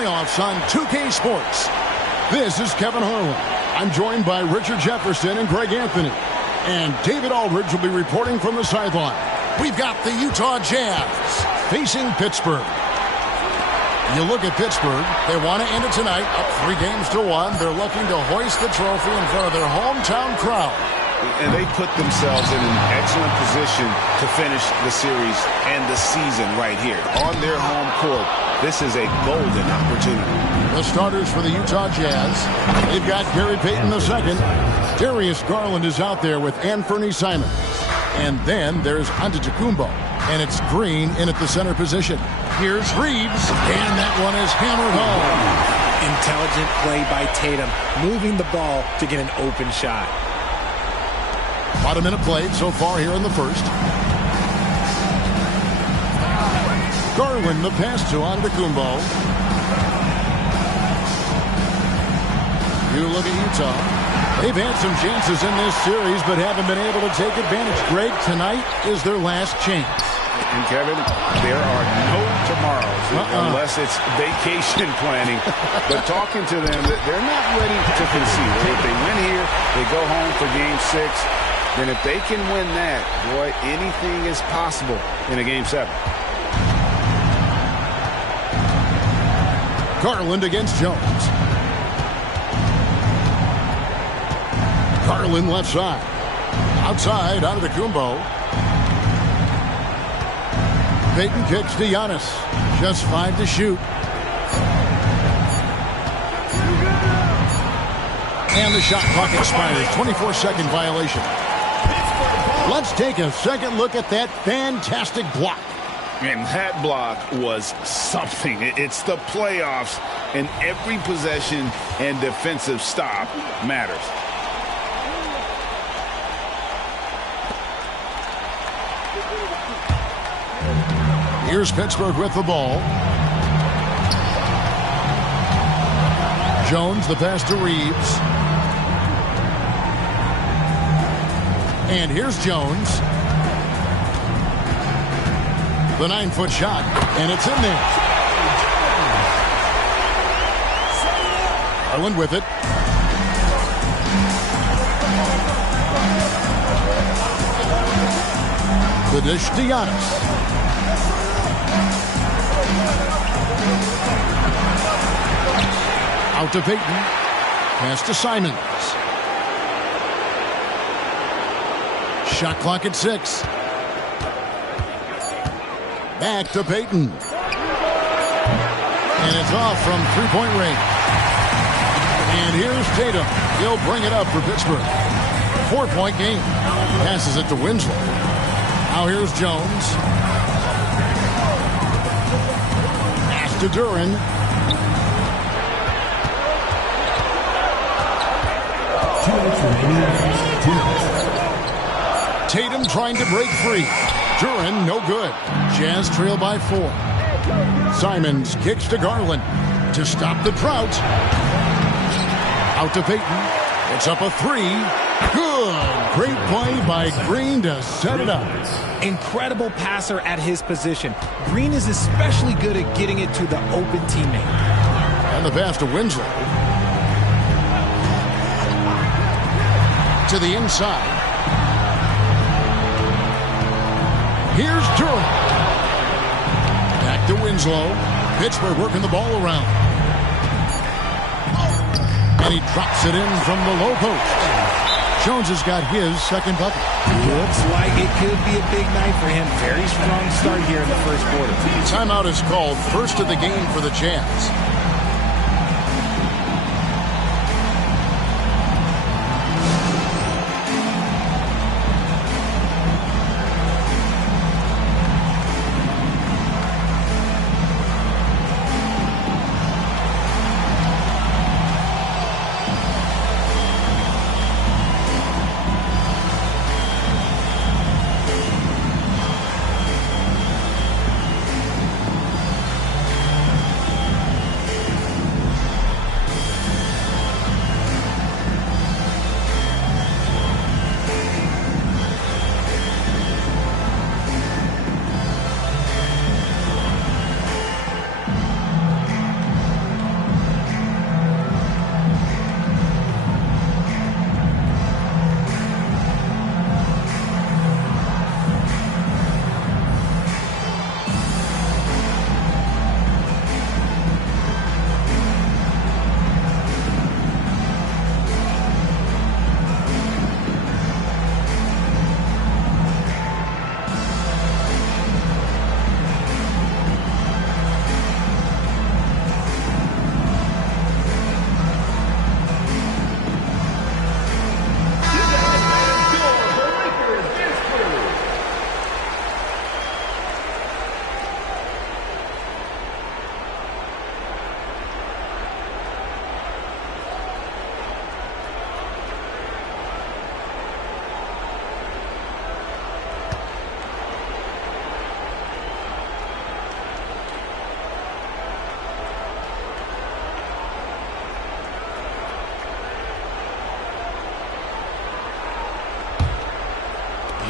playoffs on 2K Sports. This is Kevin Harlan. I'm joined by Richard Jefferson and Greg Anthony. And David Aldridge will be reporting from the sideline. We've got the Utah Jazz facing Pittsburgh. You look at Pittsburgh, they want to end it tonight, up 3-1. They're looking to hoist the trophy in front of their hometown crowd. And they put themselves in an excellent position to finish the series and the season right here. On their home court, this is a golden opportunity. The starters for the Utah Jazz, they've got Gary Payton II. Darius Garland is out there with Anthony Simons. And then there's Antetokounmpo. And it's Green in at the center position. Here's Reeves, and that one is hammered home. Intelligent play by Tatum, moving the ball to get an open shot. About a minute played so far here in the first. Garland the pass to Antetokounmpo. You look at Utah. They've had some chances in this series, but haven't been able to take advantage. Greg, tonight is their last chance. And Kevin, there are no tomorrows unless it's vacation planning. But talking to them, they're not ready to concede. If they win here, they go home for Game 6. Then if they can win that, boy, anything is possible in a Game 7. Garland against Jones. Garland left side. Outside, Antetokounmpo. Payton kicks to Giannis. Just 5 to shoot. And the shot clock expires. 24-second violation. Let's take a second look at that fantastic block. And that block was something. It's the playoffs, and every possession and defensive stop matters. Here's Pittsburgh with the ball. Jones, the pass to Reeves. And here's Jones. The 9-foot shot, and it's in there. Garland with it. The dish to Giannis. Out to Payton. Pass to Simons. Shot clock at 6. Back to Payton. And it's off from three-point range. And here's Tatum. He'll bring it up for Pittsburgh. 4-point game. Passes it to Winslow. Now here's Jones. Pass to Duran. Tatum trying to break free. Duran, no good. Jazz trail by 4. Simons kicks to Garland to stop the drought. Out to Payton. It's up a 3. Good. Great play by Green to set it up. Incredible passer at his position. Green is especially good at getting it to the open teammate. And the pass to Winslow. To the inside. Here's Duran. Back to Winslow. Pittsburgh working the ball around. And he drops it in from the low post. Jones has got his second bucket. Looks like it could be a big night for him. Very strong start here in the first quarter. Timeout is called. First of the game for the Jazz.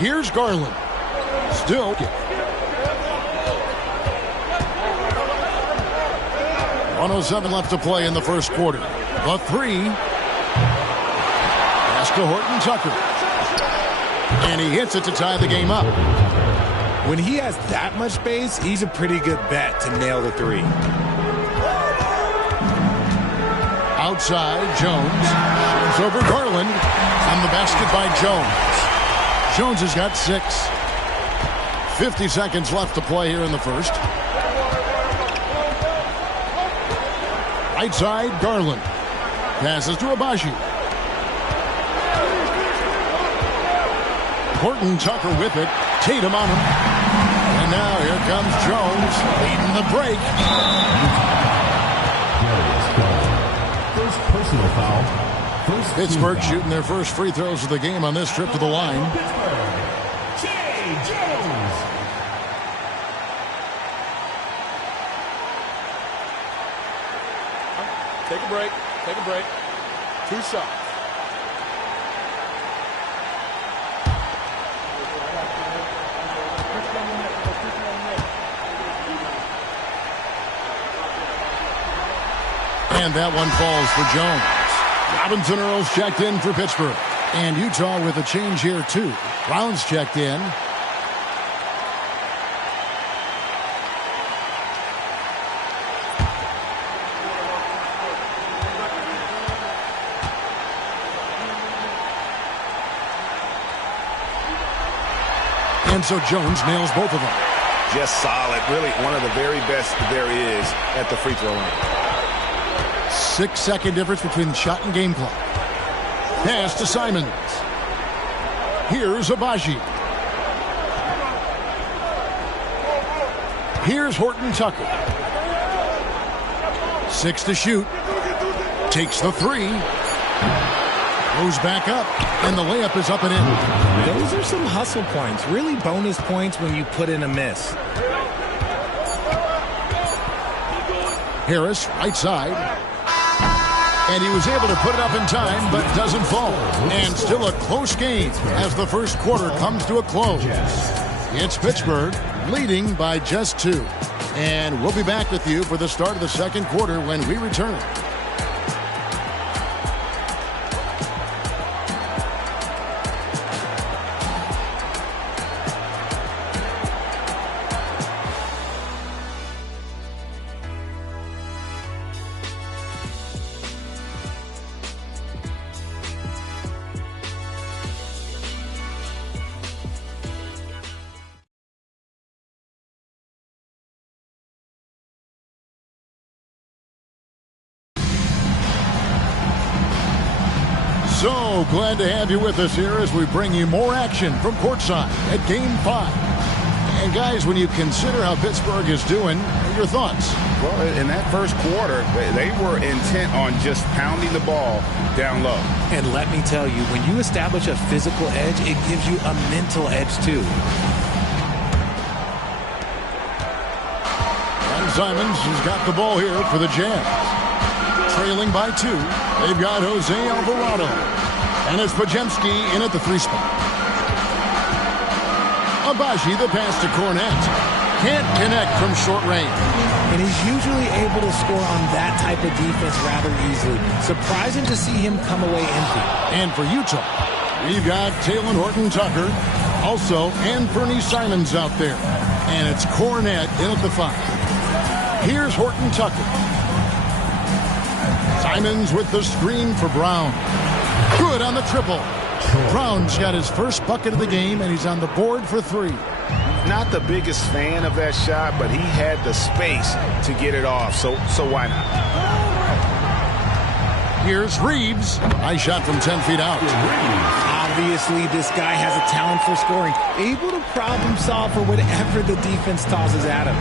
Here's Garland. Still. 1:07 left to play in the first quarter. The three. Pass to Horton Tucker. And he hits it to tie the game up. When he has that much space, he's a pretty good bet to nail the three. Outside, Jones. It's over Garland. On the basket by Jones. Jones has got 6. 50 seconds left to play here in the first. Right side, Garland. Passes to Abaji. Horton Tucker with it. Tatum on him. And now here comes Jones leading the break. First personal foul. Pittsburgh shooting their first free throws of the game on this trip to the line. Take a break. Take a break. 2 shots. And that one falls for Jones. Robinson Earls checked in for Pittsburgh. And Utah with a change here, too. Brown's checked in. And so Jones nails both of them. Just solid. Really one of the very best there is at the free throw line. 6-second difference between shot and game clock. Pass to Simons. Here's Abaji. Here's Horton Tucker. 6 to shoot. Takes the 3. Goes back up. And the layup is up and in. Those are some hustle points. Really bonus points when you put in a miss. Harris, right side. And he was able to put it up in time, but doesn't fall. And still a close game as the first quarter comes to a close. It's Pittsburgh leading by just 2. And we'll be back with you for the start of the second quarter when we return. So glad to have you with us here as we bring you more action from courtside at Game 5. And guys, when you consider how Pittsburgh is doing, your thoughts? Well, in that first quarter, they were intent on just pounding the ball down low. And let me tell you, when you establish a physical edge, it gives you a mental edge too. And Simons has got the ball here for the Jazz. Trailing by 2. They've got Jose Alvarado. And it's Podziemski in at the 3 spot. Abaji, the pass to Cornette. Can't connect from short range. And he's usually able to score on that type of defense rather easily. Surprising to see him come away empty. And for Utah, we've got Taylor Horton Tucker. Also, Anthony Simons out there. And it's Cornette in at the 5. Here's Horton Tucker. Simons with the screen for Brown. Good on the triple. Brown's got his first bucket of the game, and he's on the board for 3. Not the biggest fan of that shot, but he had the space to get it off, so why not? Here's Reeves. Nice shot from 10 feet out. Obviously, this guy has a talent for scoring. Able to problem solve for whatever the defense tosses at him.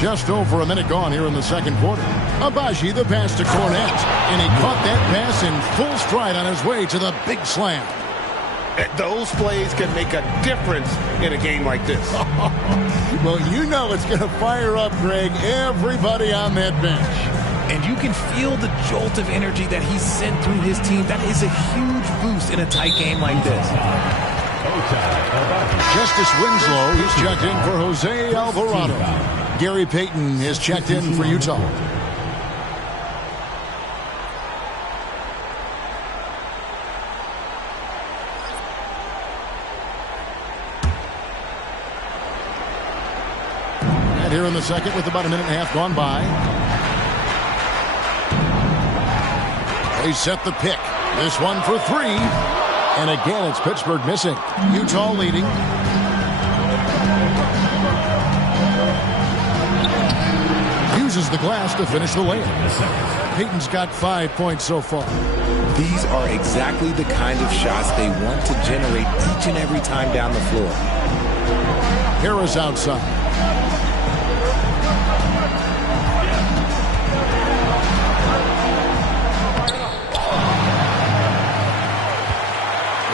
Just over a minute gone here in the second quarter. Abaji, the pass to Cornette. And he caught that pass in full stride on his way to the big slam. Those plays can make a difference in a game like this. Well, you know it's going to fire up, Greg, everybody on that bench. And you can feel the jolt of energy that he's sent through his team. That is a huge boost in a tight game like this. Justice Winslow, he's checked in for Jose Alvarado. Gary Payton is checked in for Utah. And here in the second with about a minute and a half gone by. They set the pick. This one for three. And again, it's Pittsburgh missing. Utah leading. Uses the glass to finish the layup. Payton's got 5 points so far. These are exactly the kind of shots they want to generate each and every time down the floor. Harris outside.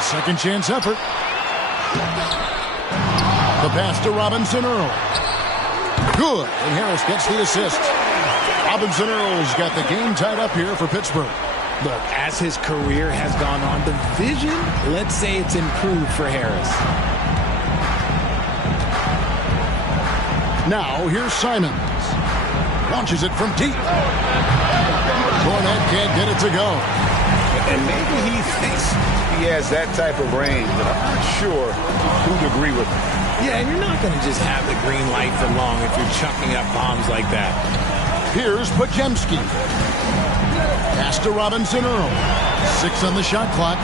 Second chance effort. The pass to Robinson Earl. Good. And Harris gets the assist. Robinson Earl's got the game tied up here for Pittsburgh. Look, as his career has gone on, the vision, let's say it's improved for Harris. Now, here's Simons. Launches it from deep. Cornet can't get it to go. And maybe he thinks he has that type of range, but I'm not sure who'd agree with him. Yeah, and you're not going to just have the green light for long if you're chucking up bombs like that. Here's Podziemski. Pass to Robinson Earl. 6 on the shot clock.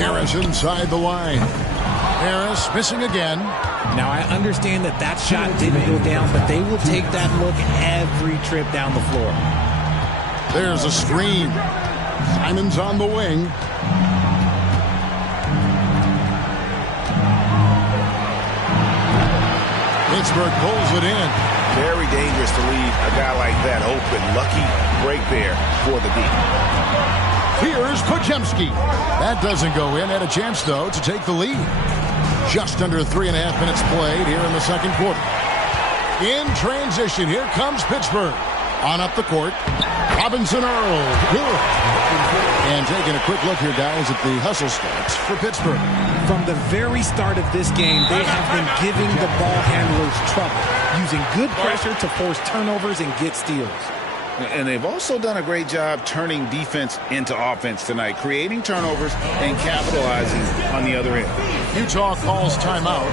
Harris inside the line. Harris missing again. Now, I understand that that shot didn't go down, but they will take that look every trip down the floor. There's a screen. Simons on the wing. Pittsburgh pulls it in. Very dangerous to leave a guy like that open. Lucky break there for the D. Here's Podziemski. That doesn't go in. Had a chance, though, to take the lead. Just under 3.5 minutes played here in the second quarter. In transition, here comes Pittsburgh. On up the court. Robinson Earl. Good. And taking a quick look here, guys, at the hustle stats for Pittsburgh. From the very start of this game, they have been giving the ball handlers trouble, using good pressure to force turnovers and get steals. And they've also done a great job turning defense into offense tonight, creating turnovers and capitalizing on the other end. Utah calls timeout.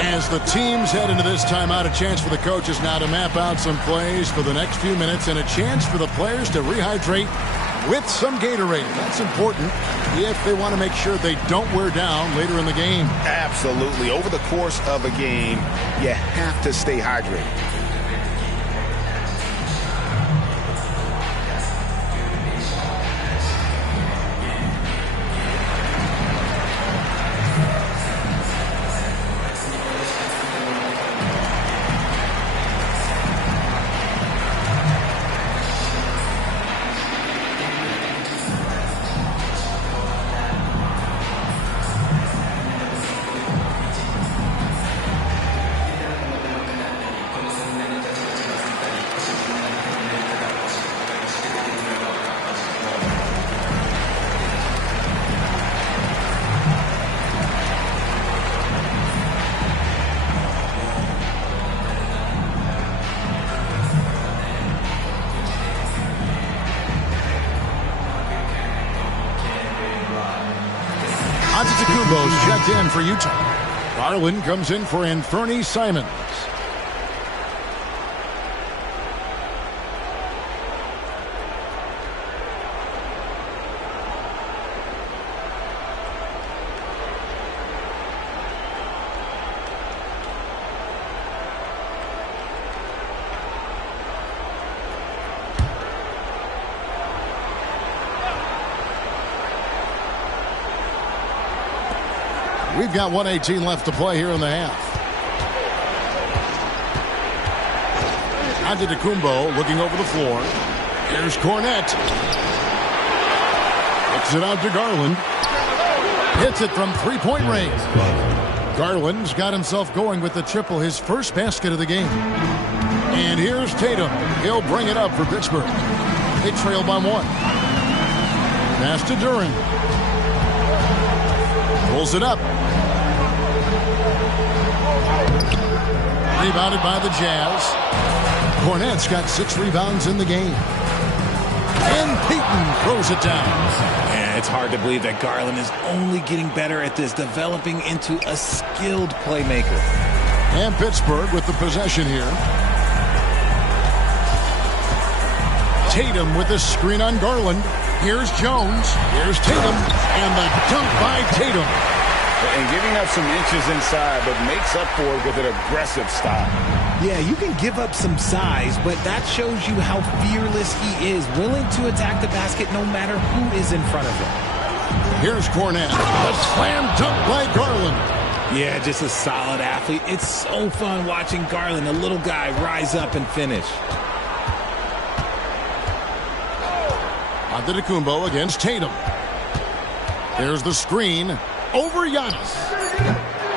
As the teams head into this timeout, a chance for the coaches now to map out some plays for the next few minutes and a chance for the players to rehydrate with some Gatorade. That's important if they want to make sure they don't wear down later in the game. Absolutely. Over the course of a game, you have to stay hydrated. Antetokounmpo's checked in for Utah. Garland comes in for Anthony Simons. We've got 1:18 left to play here in the half. Antetokounmpo looking over the floor. Here's Cornet. Kicks it out to Garland. Hits it from three-point range. Garland's got himself going with the triple, his first basket of the game. And here's Tatum. He'll bring it up for Pittsburgh. They trail by 1. Pass to Duran. Pulls it up. Rebounded by the Jazz. Cornette's got 6 rebounds in the game. And Payton throws it down. Yeah, it's hard to believe that Garland is only getting better at this, developing into a skilled playmaker. And Pittsburgh with the possession here. Tatum with the screen on Garland. Here's Jones. Here's Tatum. And the dunk by Tatum. And giving up some inches inside, but makes up for it with an aggressive stop. Yeah, you can give up some size, but that shows you how fearless he is, willing to attack the basket no matter who is in front of him. Here's Cornette. A slam dunk by Garland. Yeah, just a solid athlete. It's so fun watching Garland, a little guy, rise up and finish. Antetokounmpo against Tatum. There's the screen over Giannis.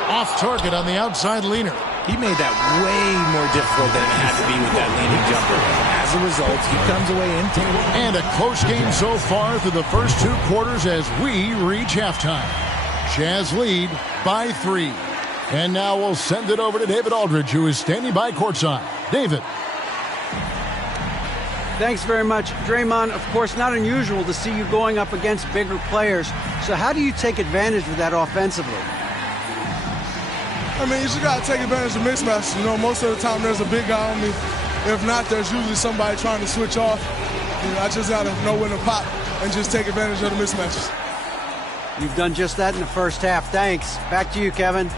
Off target on the outside leaner. He made that way more difficult than it had to be with that leaning jumper. As a result, he comes away intact. And a close game so far through the first 2 quarters as we reach halftime. Jazz lead by 3. And now we'll send it over to David Aldridge, who is standing by courtside. David. Thanks very much. Draymond, of course, not unusual to see you going up against bigger players. So how do you take advantage of that offensively? I mean, you just got to take advantage of mismatches. You know, most of the time there's a big guy on me. If not, there's usually somebody trying to switch off. You know, I just got to know when to pop and just take advantage of the mismatches. You've done just that in the first half. Thanks. Back to you, Kevin.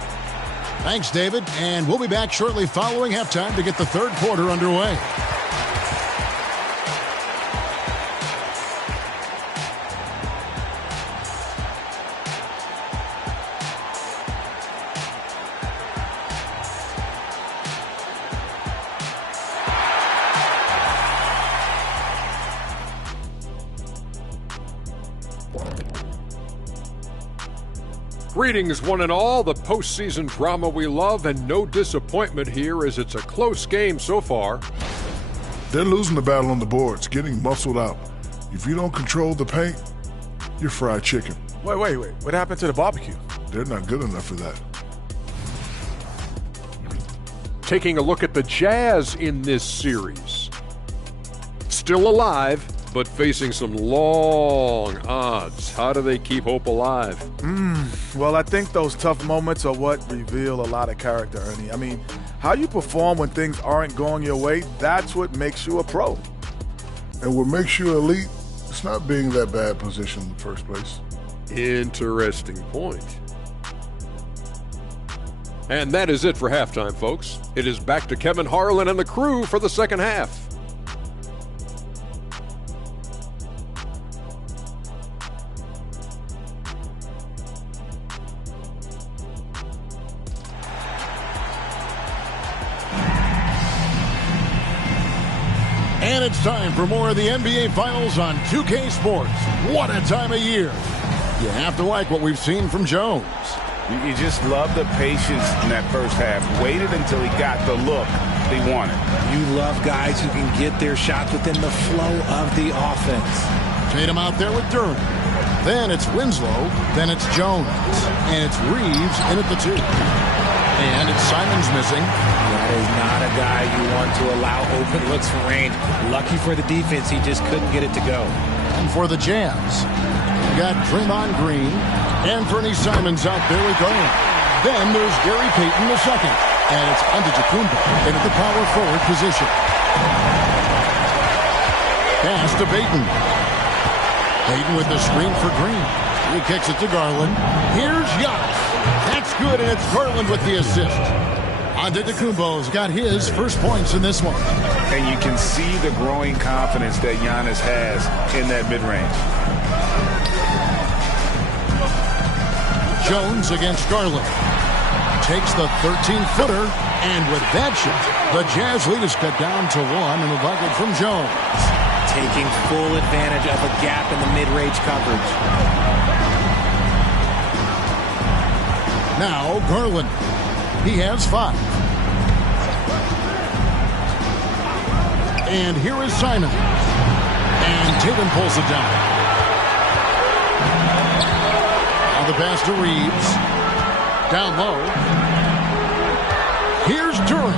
Thanks, David. And we'll be back shortly following halftime to get the third quarter underway. Greetings, one and all. The postseason drama we love, and no disappointment here as it's a close game so far. They're losing the battle on the boards, getting muscled out. If you don't control the paint, you're fried chicken. Wait. What happened to the barbecue? They're not good enough for that. Taking a look at the Jazz in this series. Still alive, but facing some long odds. How do they keep hope alive? Well, I think those tough moments are what reveal a lot of character, Ernie. I mean, how you perform when things aren't going your way, that's what makes you a pro. And what makes you elite, it's not being that bad position in the first place. Interesting point. And that is it for halftime, folks. It is back to Kevin Harlan and the crew for the second half. And it's time for more of the NBA Finals on 2K Sports. What a time of year. You have to like what we've seen from Jones. You just love the patience in that first half. Waited until he got the look they wanted. You love guys who can get their shots within the flow of the offense. Tatum out there with Duran. Then it's Winslow. Then it's Jones. And it's Reeves in at the 2. And it's Simons missing. That is not a guy you want to allow open looks for range. Lucky for the defense, he just couldn't get it to go. And for the Jazz, we got Draymond Green. Anthony Simons out there with Garland. Then there's Gary Payton II. And it's Antetokounmpo in at the power forward position. Pass to Payton. Payton with the screen for Green. He kicks it to Garland. Here's Giannis. That's good, and it's Garland with the assist. Antetokounmpo's got his first points in this one. And you can see the growing confidence that Giannis has in that mid-range. Jones against Garland. Takes the 13-footer, and with that shot, the Jazz lead is cut down to 1 in the bucket from Jones. Taking full advantage of a gap in the mid-range coverage. Now Garland. He has 5. And here is Simon. And Tatum pulls it down. Now the pass to Reeves. Down low. Here's Duran.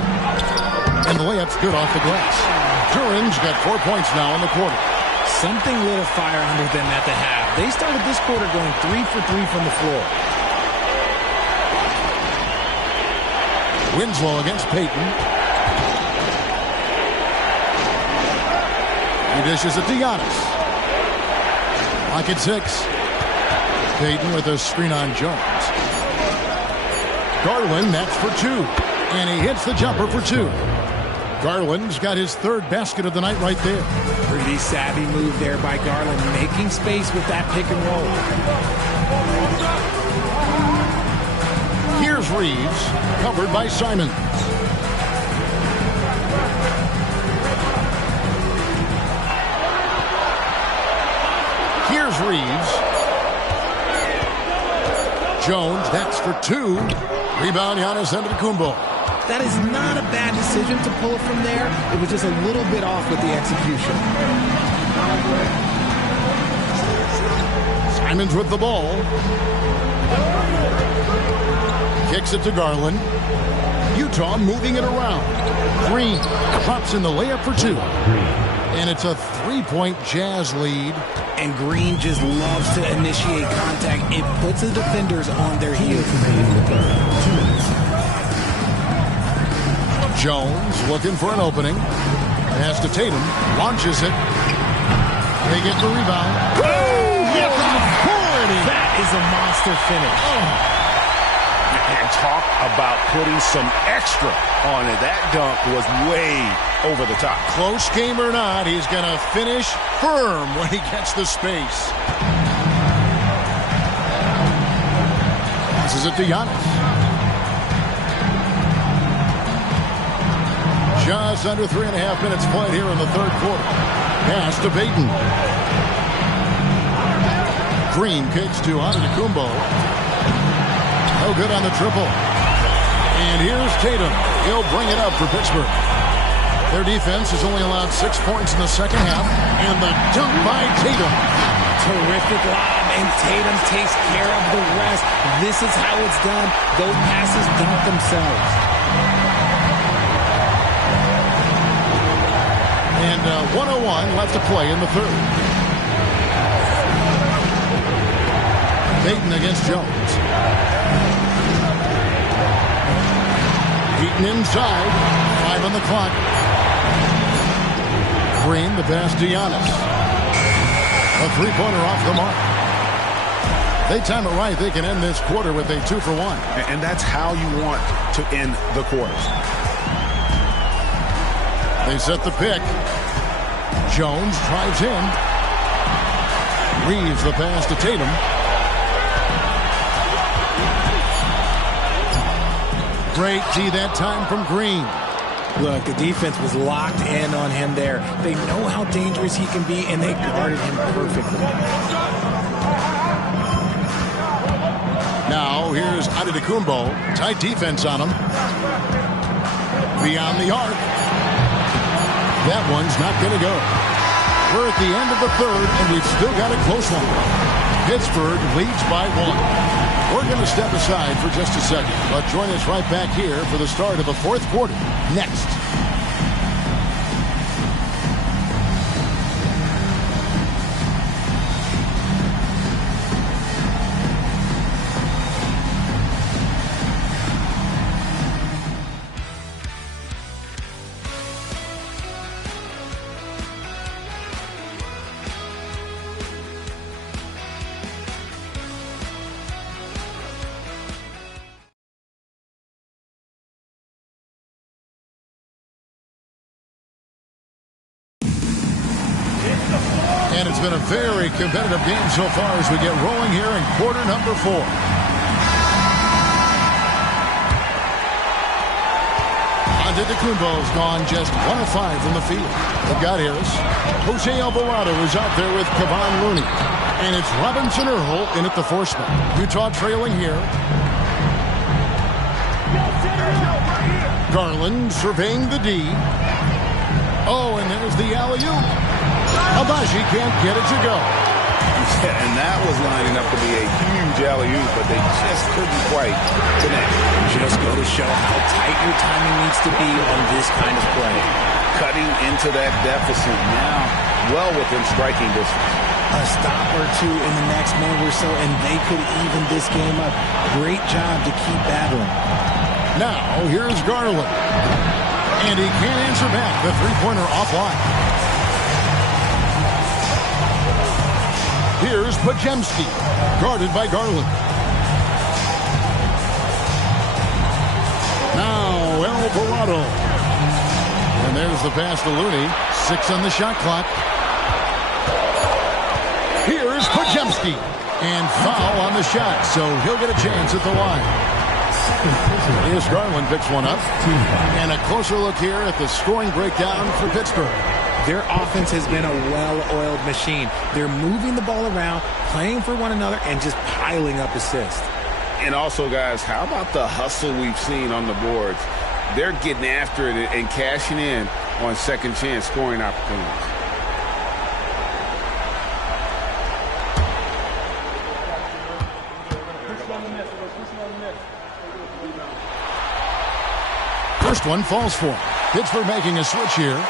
And the layup's good off the glass. Duran's got 4 points now in the quarter. Something lit a fire under them at the half. They started this quarter going 3 for 3 from the floor. Winslow against Payton. He dishes it to Giannis. Lock at 6. Payton with a screen on Jones. Garland nets for 2. And he hits the jumper for 2. Garland's got his 3rd basket of the night right there. Pretty savvy move there by Garland, making space with that pick and roll. Here's Reeves, covered by Simons. Here's Reeves. Jones nets for 2. Rebound, Giannis Antetokounmpo. That is not a bad decision to pull it from there. It was just a little bit off with the execution. Simons with the ball. Kicks it to Garland. Utah moving it around. Green drops in the layup for 2. And it's a 3-point Jazz lead. And Green just loves to initiate contact. It puts the defenders on their heels. Jones looking for an opening. Pass to Tatum. Launches it. They get the rebound. That is a monster finish. And talk about putting some extra on it. That dunk was way over the top. Close game or not, he's going to finish firm when he gets the space. This is it to Giannis. Just under 3.5 minutes played here in the 3rd quarter. Pass to Payton. Green kicks to Antetokounmpo. No good on the triple. And here's Tatum. He'll bring it up for Pittsburgh. Their defense has only allowed 6 points in the second half. And the dunk by Tatum. Terrific lob, and Tatum takes care of the rest. This is how it's done. Those passes dunk themselves. And 1:01 left to play in the 3rd. Payton against Jones. Eaton inside. 5 on the clock. Green, the pass to Giannis. A 3-pointer off the mark. They time it right. They can end this quarter with a 2-for-1. And that's how you want to end the quarters. They set the pick. Jones drives in. Reeves the pass to Tatum. Great D that time from Green. Look, the defense was locked in on him there. They know how dangerous he can be, and they guarded him perfectly. Now, here's Antetokounmpo. Tight defense on him. Beyond the arc. That one's not going to go. We're at the end of the 3rd, and we've still got a close one. Pittsburgh leads by 1. We're going to step aside for just a second, but join us right back here for the start of the 4th quarter. Next. And it's been a very competitive game so far as we get rolling here in quarter number 4. Antetokounmpo's gone just 1 of 5 from the field. They've got Harris. Jose Alvarado is out there with Kevon Looney. And it's Robinson Earl in at the 4 spot. Utah trailing here. Garland surveying the D. Oh, and there's the alley-oop. Abaji can't get it to go. Yeah, and that was lining up to be a huge alley-oop, but they just couldn't quite connect. Just go to show how tight your timing needs to be on this kind of play. Cutting into that deficit now, well within striking distance. A stop or two in the next minute or so, and they could even this game up. Great job to keep battling. Now, here's Garland. And he can't answer back. The three-pointer offline. Here's Pajemski, guarded by Garland. Now, Alvarado. And there's the pass to Looney. 6 on the shot clock. Here's Pajemski. And foul on the shot, so he'll get a chance at the line. Here's Garland picks one up. And a closer look here at the scoring breakdown for Pittsburgh. Their offense has been a well-oiled machine. They're moving the ball around, playing for one another, and just piling up assists. And also, guys, how about the hustle we've seen on the boards? They're getting after it and cashing in on second chance scoring opportunities. First one falls for him. Pittsburgh making a switch here.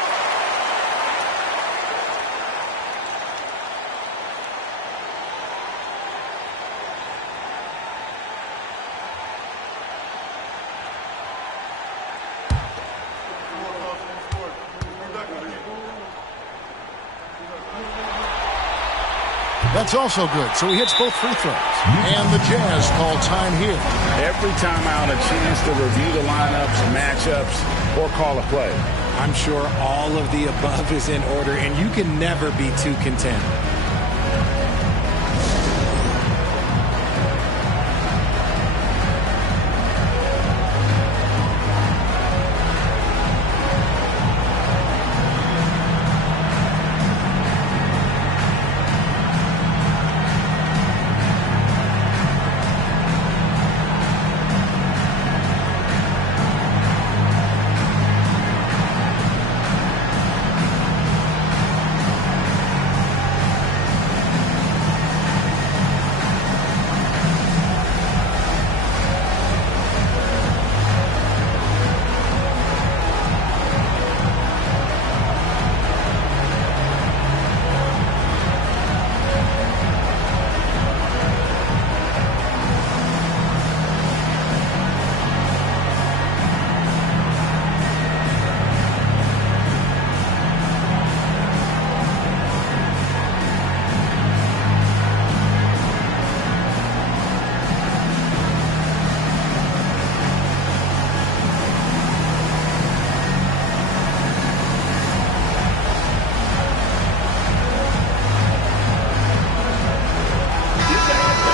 That's also good, so he hits both free throws. And the Jazz call time here. Every time out, a chance to review the lineups, matchups, or call a play. I'm sure all of the above is in order, and you can never be too content.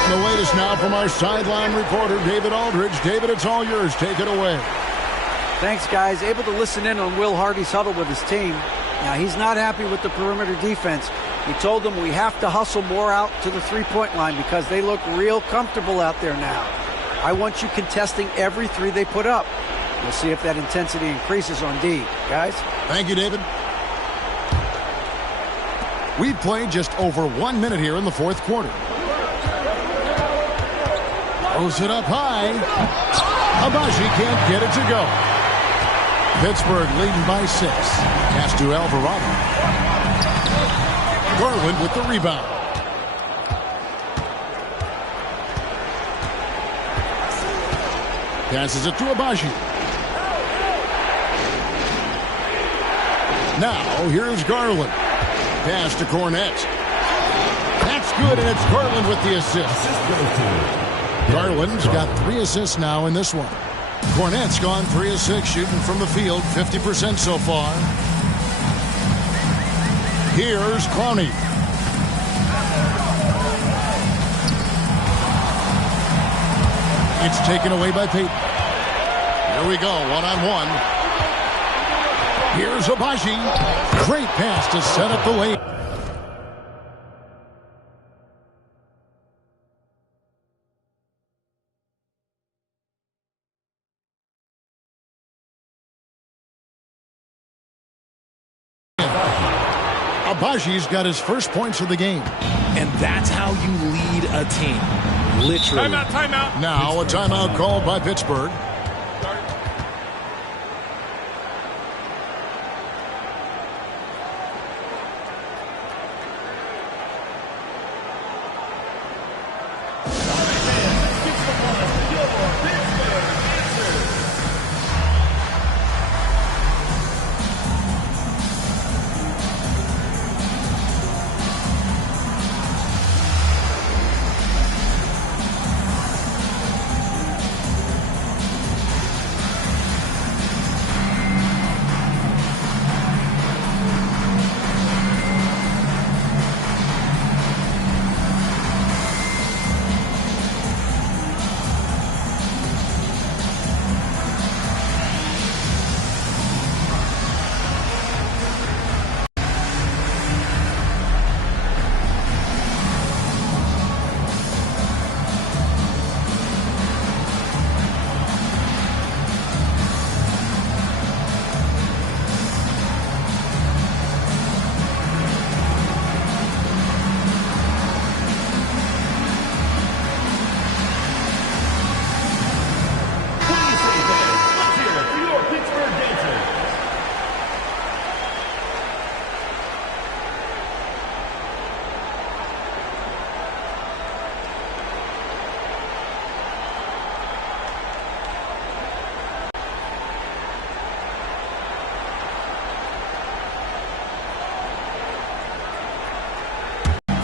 The latest now from our sideline reporter, David Aldridge. David, it's all yours. Take it away. Thanks, guys. Able to listen in on Will Hardy's huddle with his team. Now, he's not happy with the perimeter defense. He told them we have to hustle more out to the three-point line because they look real comfortable out there now. I want you contesting every three they put up. We'll see if that intensity increases on D. Guys? Thank you, David. We've played just over 1 minute here in the fourth quarter. Throws it up high. Abaji can't get it to go. Pittsburgh leading by 6. Pass to Alvarado. Garland with the rebound. Passes it to Abaji. Now, here's Garland. Pass to Cornette. That's good, and it's Garland with the assist. Garland's got 3 assists now in this one. Cornette's gone 3 of 6, shooting from the field, 50% so far. Here's Clowney. It's taken away by Payton. Here we go, one-on-one. Here's Abaji. Great pass to set up the lane. Abaji's got his first points of the game. And that's how you lead a team. Literally. Timeout. Now a timeout called by Pittsburgh.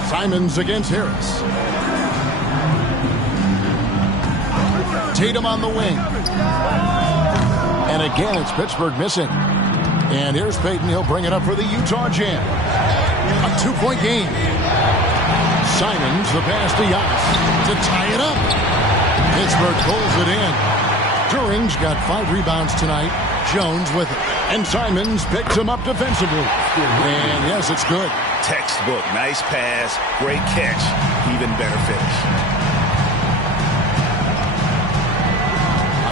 Simons against Harris. Tatum on the wing. And again, it's Pittsburgh missing. And here's Payton. He'll bring it up for the Utah Jam. A 2-point game. Simons, the pass to Giannis to tie it up. Pittsburgh pulls it in. Turing's got 5 rebounds tonight. Jones with it. And Simons picks him up defensively. And yes, it's good. Textbook. Nice pass. Great catch. Even better finish.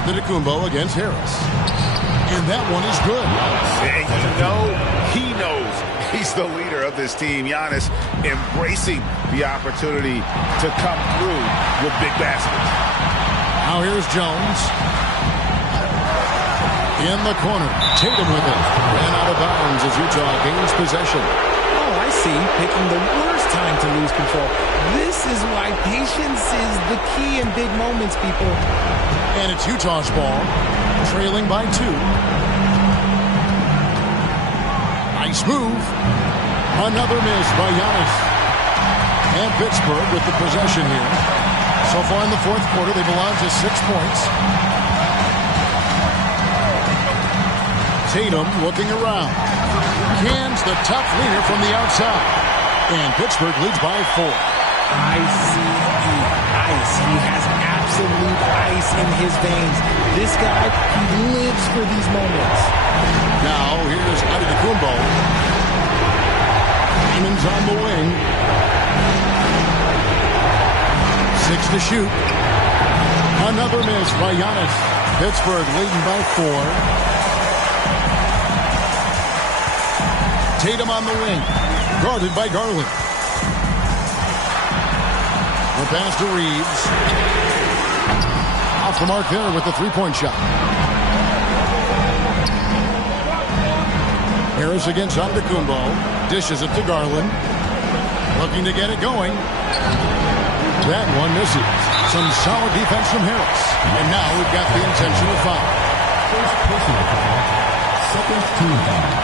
Antetokounmpo against Harris. And that one is good. And you know he knows he's the leader of this team. Giannis embracing the opportunity to come through with big baskets. Now here's Jones. In the corner. Tatum with it. And out of bounds as Utah gains possession. Oh, I see. Picking the worst time to lose control. This is why patience is the key in big moments, people. And it's Utah's ball. Trailing by 2. Nice move. Another miss by Giannis. And Pittsburgh with the possession here. So far in the fourth quarter, they belong to 6 points. Tatum looking around. Cans the tough leader from the outside. And Pittsburgh leads by 4. I see the ice. He has absolute ice in his veins. This guy, he lives for these moments. Now here's Antetokounmpo. Simmons on the wing. 6 to shoot. Another miss by Giannis. Pittsburgh leading by 4. Tatum on the wing. Guarded by Garland. The pass to Reeves. Off the mark there with the 3-point shot. Harris against Antetokounmpo. Dishes it to Garland. Looking to get it going. That one misses. Some solid defense from Harris. And now we've got the intentional foul. First personal foul. Second team foul.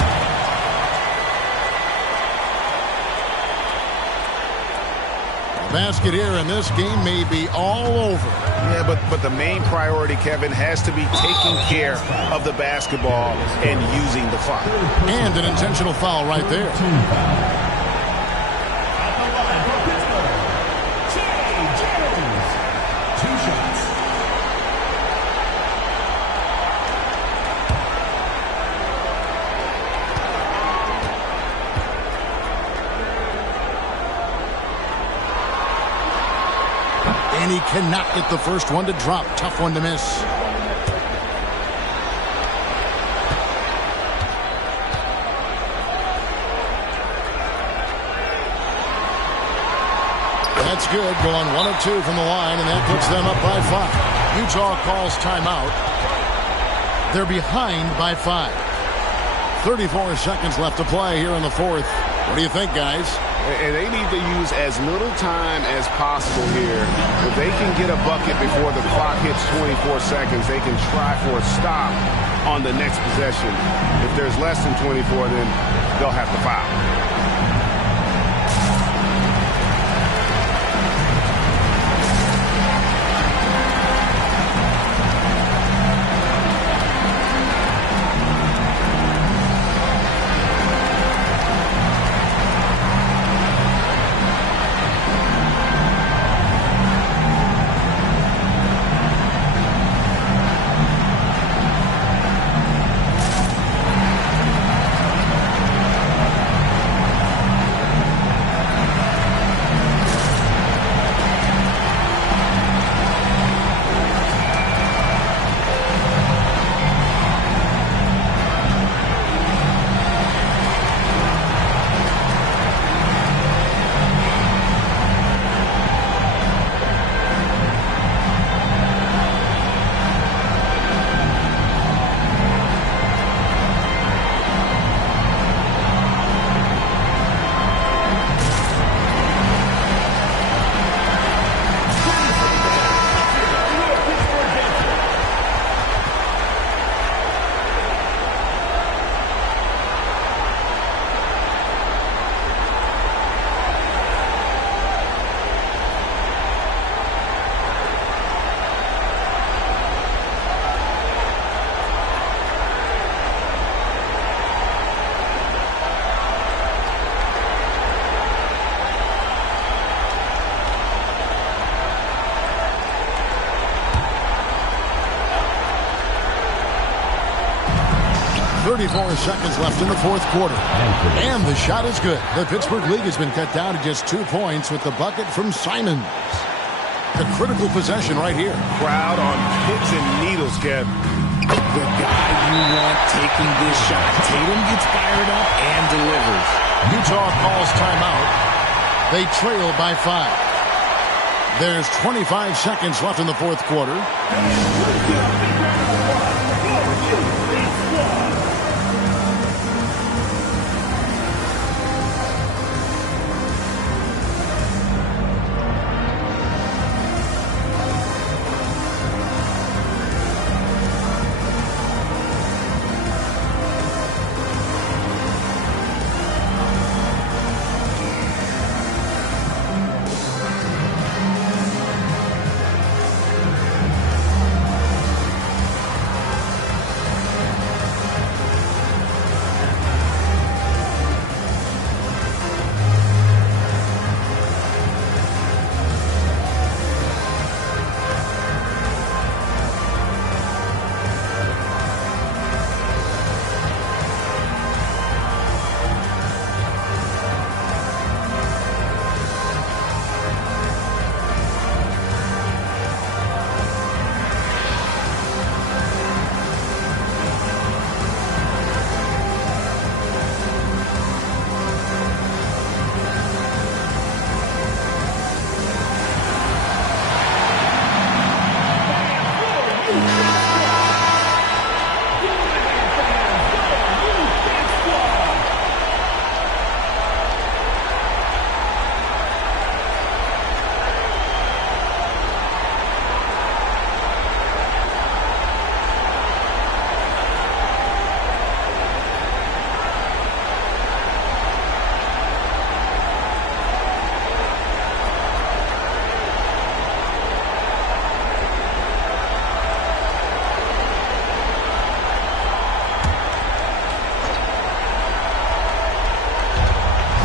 Basket here, and this game may be all over. Yeah, but the main priority, Kevin, has to be taking care of the basketball and using the clock. And an intentional foul right there. And he cannot get the first one to drop. Tough one to miss. That's good. Going 1 of 2 from the line, and that puts them up by 5. Utah calls timeout. They're behind by 5. 34 seconds left to play here in the fourth. What do you think, guys? And they need to use as little time as possible here. If they can get a bucket before the clock hits 24 seconds, they can try for a stop on the next possession. If there's less than 24, then they'll have to foul. 34 seconds left in the fourth quarter. And the shot is good. The Pittsburgh lead has been cut down to just 2 points with the bucket from Simons. A critical possession right here. Crowd on pins and needles, Kev. The guy you want taking this shot. Tatum gets fired up and delivers. Utah calls timeout. They trail by 5. There's 25 seconds left in the fourth quarter.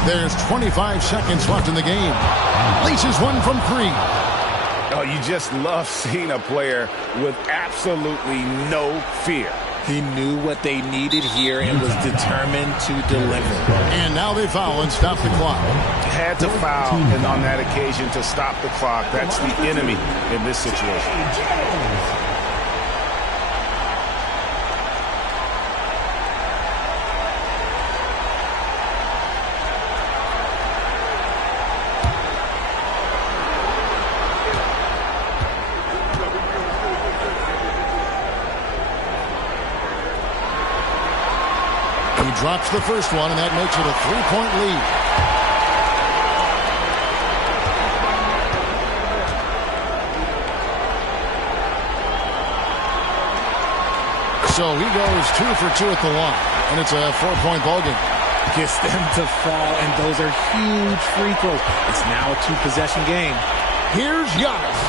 There's 25 seconds left in the game. Laces one from 3. Oh, you just love seeing a player with absolutely no fear. He knew what they needed here and was determined to deliver. And now they foul and stop the clock. Had to foul and on that occasion to stop the clock. That's the enemy in this situation. drops the first one, and that makes it a 3-point lead. So he goes 2 for 2 at the line, and it's a 4-point ball game. Gets them to fall, and those are huge free throws. It's now a 2-possession game. Here's Giannis,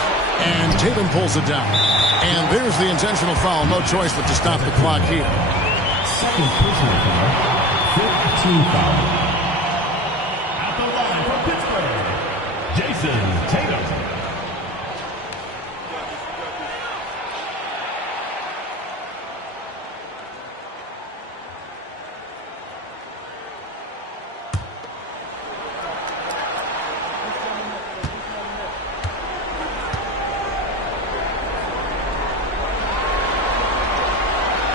and Tatum pulls it down. And there's the intentional foul. No choice but to stop the clock here. Second personal foul, 15 foul. At the line for Pittsburgh, Jason Tatum.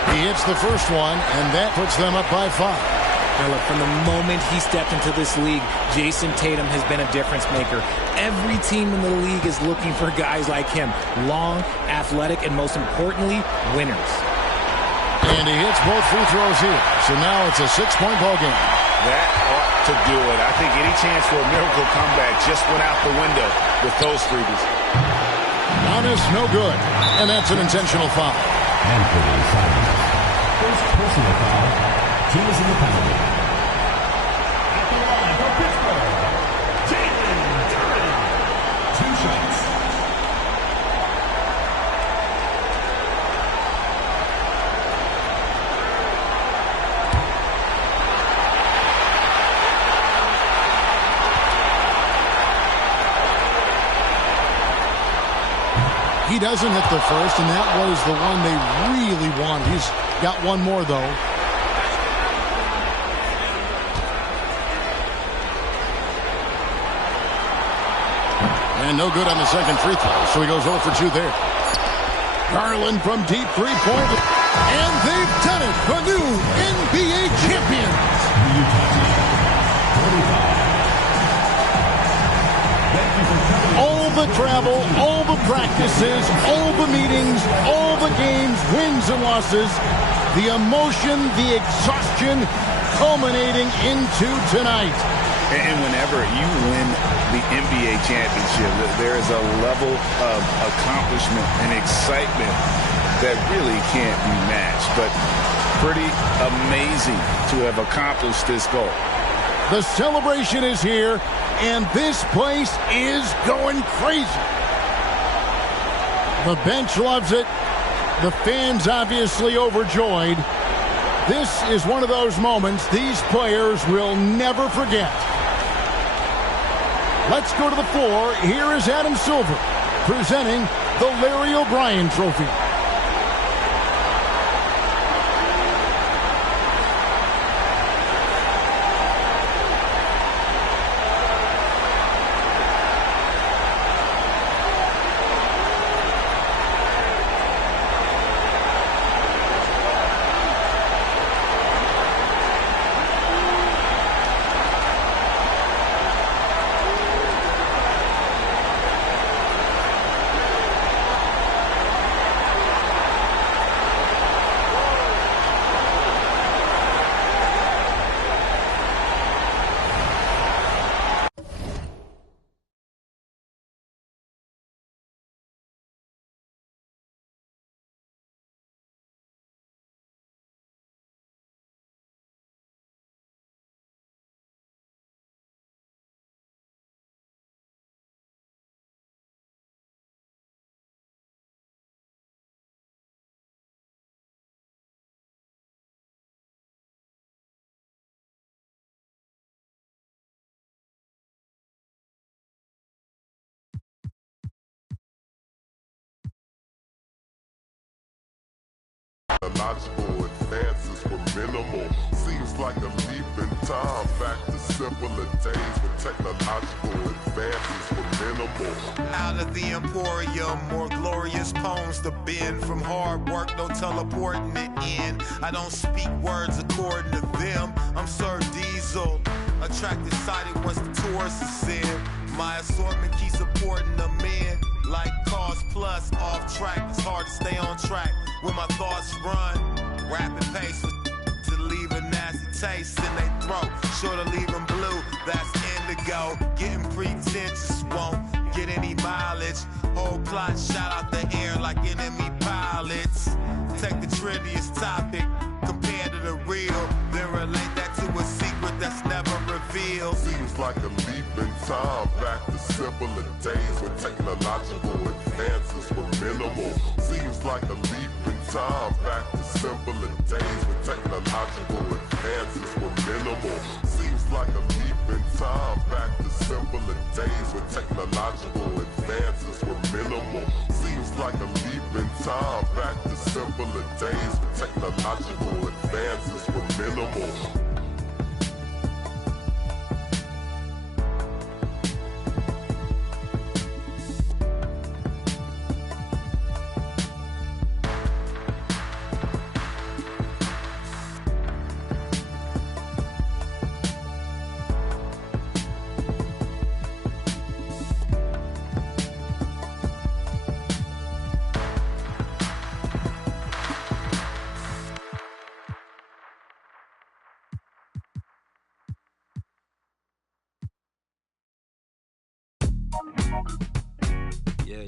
He hits the first one, and that puts them up by 5. Now look, from the moment he stepped into this league, Jason Tatum has been a difference maker. Every team in the league is looking for guys like him. Long, athletic, and most importantly, winners. And he hits both free throws here. So now it's a 6-point ball game. That ought to do it. I think any chance for a miracle comeback just went out the window with those freebies. Giannis, no good. And that's an intentional foul. And for the assignment, first personal foul, team is in the penalty. At the line for Pittsburgh, Jalen Duren. 2 shots. He doesn't hit the first, and that was the one they really want. He's got one more, though. And no good on the second free throw, so he goes 0 for 2 there. Garland from deep 3-point. And they've done it! The new NBA champions! All the travel, all the practices, all the meetings, all the games, wins and losses, the emotion, the exhaustion culminating into tonight. And whenever you win the NBA championship, there is a level of accomplishment and excitement that really can't be matched. But pretty amazing to have accomplished this goal. The celebration is here, and this place is going crazy. The bench loves it. The fans obviously overjoyed. This is one of those moments these players will never forget. Let's go to the floor. Here is Adam Silver presenting the Larry O'Brien Trophy. Logical advances were minimal. Seems like a leap in time back to simpler days when technological advances were minimal. Out of the emporium, more glorious poems to bend. From hard work, no teleporting it in. I don't speak words according to them. I'm Sir Diesel, attracted sighted once the tourists is in. My assortment keeps supporting the men. Like Cars Plus, off track, it's hard to stay on track when my thoughts run. Rapid pace to leave a nasty taste in their throat. Sure to leave them blue, that's indigo. Getting pretentious won't get any mileage. Whole plot shot out the air like enemy pilots. Take the trivia topic, compare to the real, then relate that to a secret that's never revealed. Seems like a leap in time back to simpler days when technological advances were minimal. Seems like a leap in time back to simpler days when technological advances were minimal. Seems like a leap in time back to simpler days when technological advances were minimal. Seems like a leap in time back to simpler days when technological advances were minimal.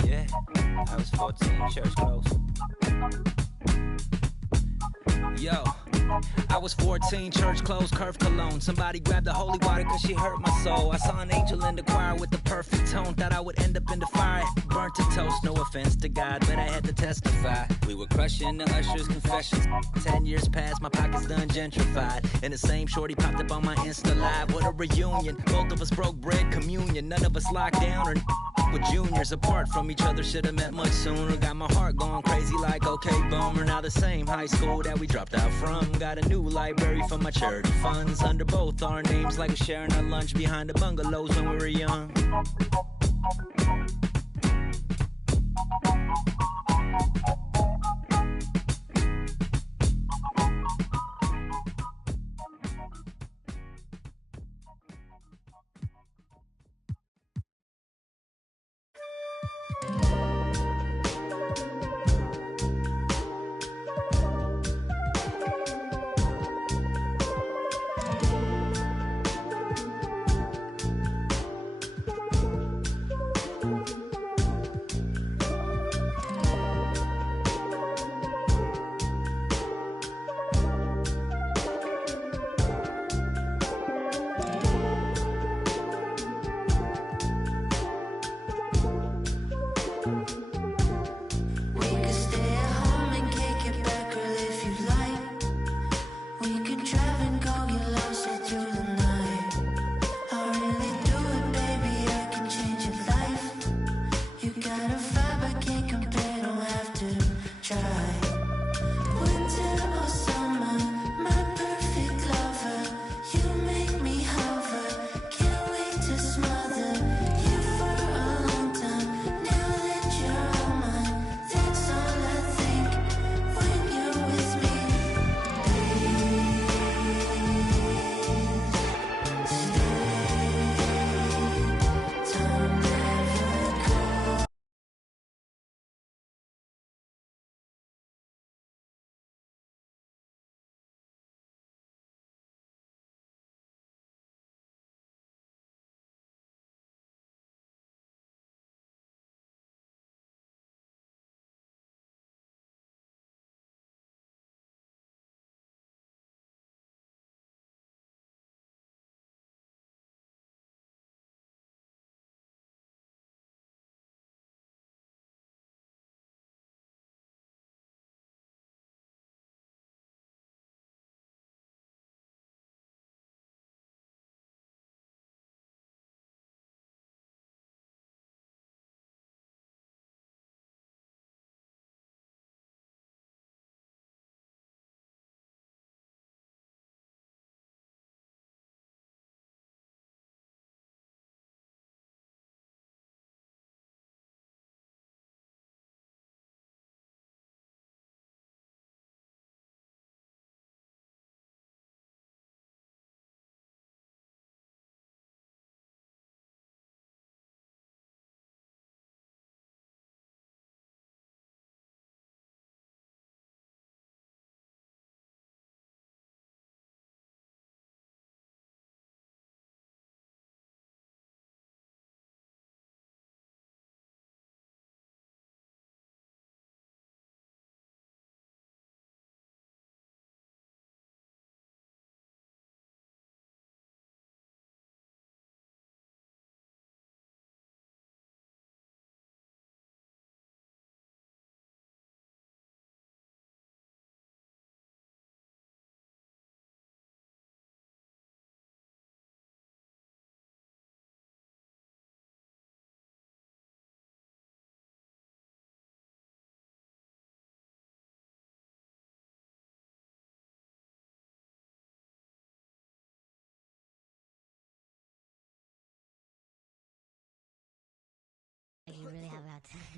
Yeah. I was 14, church close. Yo, I was 14, church closed, curve cologne. Somebody grabbed the holy water cause she hurt my soul. I saw an angel in the choir with the perfect tone. Thought I would end up in the fire, burnt to toast. No offense to God, but I had to testify. We were crushing the usher's confessions. 10 years passed, my pockets done gentrified. And the same shorty popped up on my Insta Live. What a reunion, both of us broke bread communion. None of us locked down or with juniors apart from each other. Should've met much sooner. Got my heart going crazy like okay boomer. Now the same high school that we dropped out from. Got a new library for my charity funds. Under both our names like we're sharing our lunch behind the bungalows when we were young.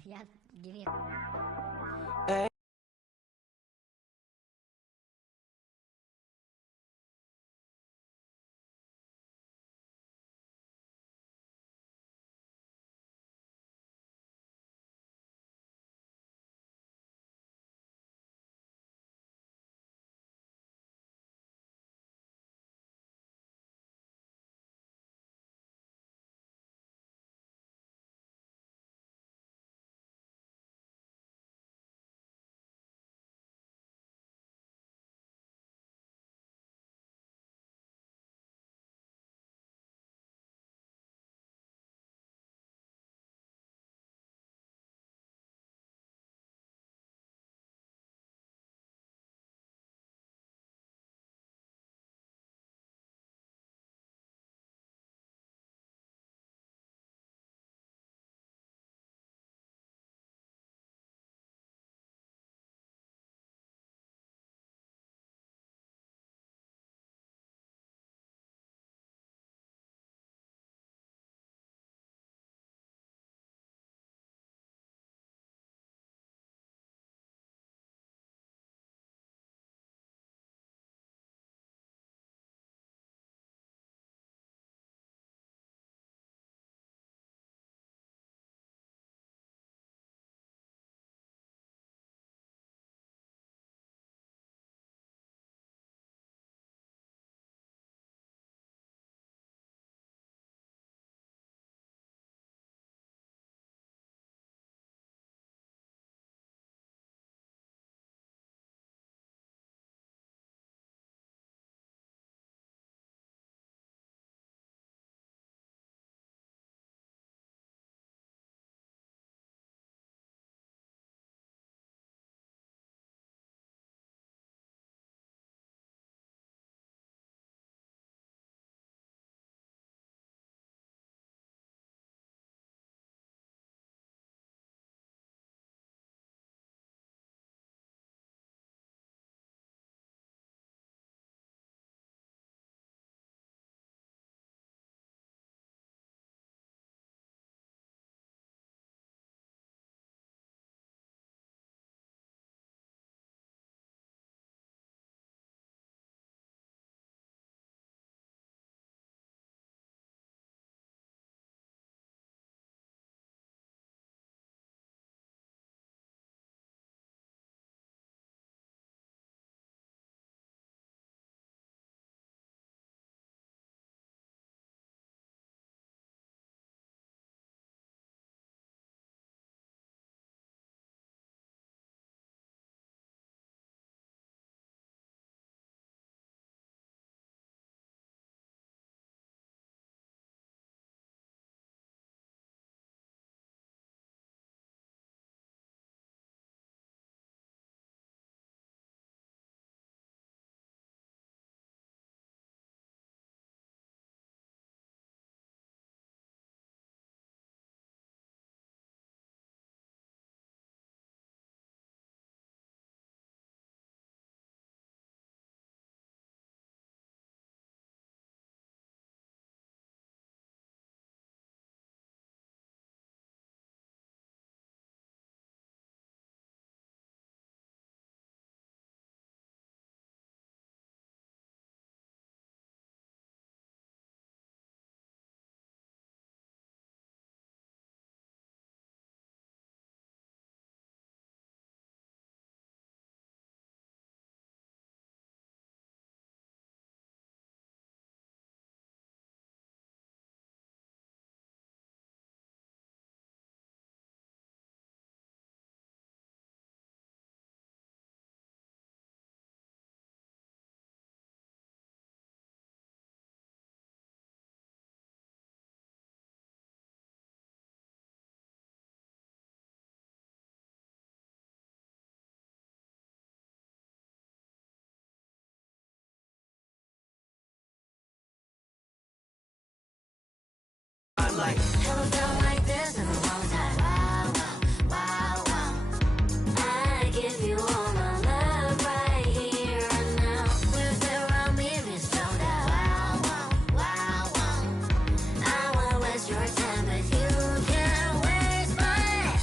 Yeah, give me Hey. I'm like, haven't felt like this in a long time. Wow, wow, wow, wow. I give you all my love right here and now. With around me, it's slowed down. Wow, wow, wow, wow. I wanna waste your time, but you can't waste mine.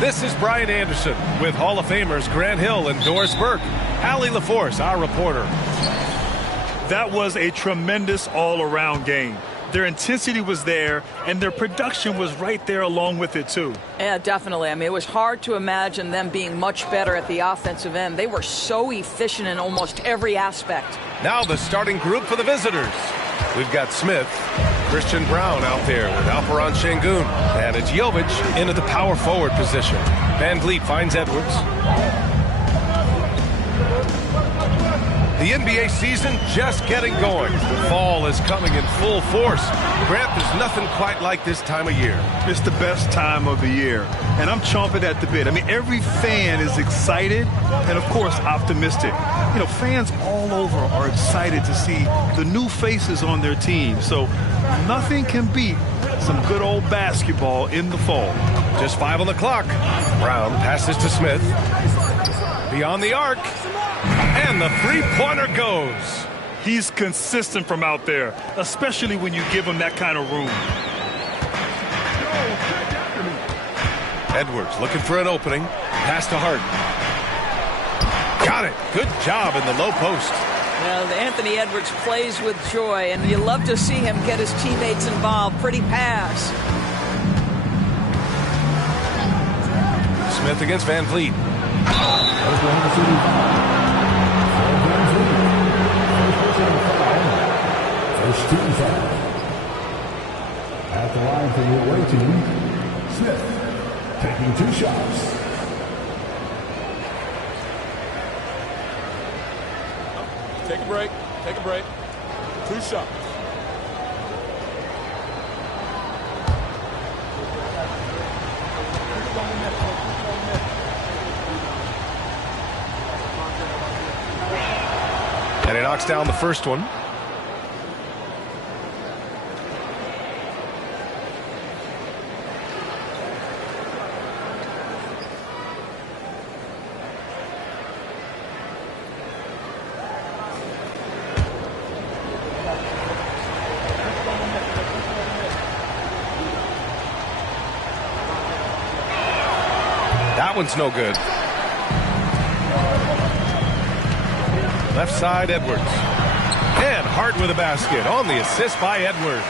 This is Brian Anderson with Hall of Famers Grant Hill and Doris Burke. Allie LaForce, our reporter. That was a tremendous all-around game. Their intensity was there, and their production was right there along with it, too. Yeah, definitely. I mean, it was hard to imagine them being much better at the offensive end. They were so efficient in almost every aspect. Now the starting group for the visitors. We've got Smith, Christian Brown out there with Alperon Şengün, and it's Jovic into the power forward position. Van Vliet finds Edwards. The NBA season just getting going. Fall is coming in full force. Grant, there's nothing quite like this time of year. It's the best time of the year, and I'm chomping at the bit. I mean, every fan is excited and, of course, optimistic. You know, fans all over are excited to see the new faces on their team. So nothing can beat some good old basketball in the fall. Just 5 on the clock. Brown passes to Smith. Beyond the arc. And the three-pointer goes. He's consistent from out there, especially when you give him that kind of room. Edwards looking for an opening. Pass to Hart. Got it. Good job in the low post. Well, Anthony Edwards plays with joy, and you love to see him get his teammates involved. Pretty pass. Smith against Van Vliet. First team foul. At the line for the away team, Smith taking 2 shots. Take a break. Take a break. 2 shots. And he knocks down the first one. That one's no good. Left side, Edwards. And Hart with a basket on the assist by Edwards.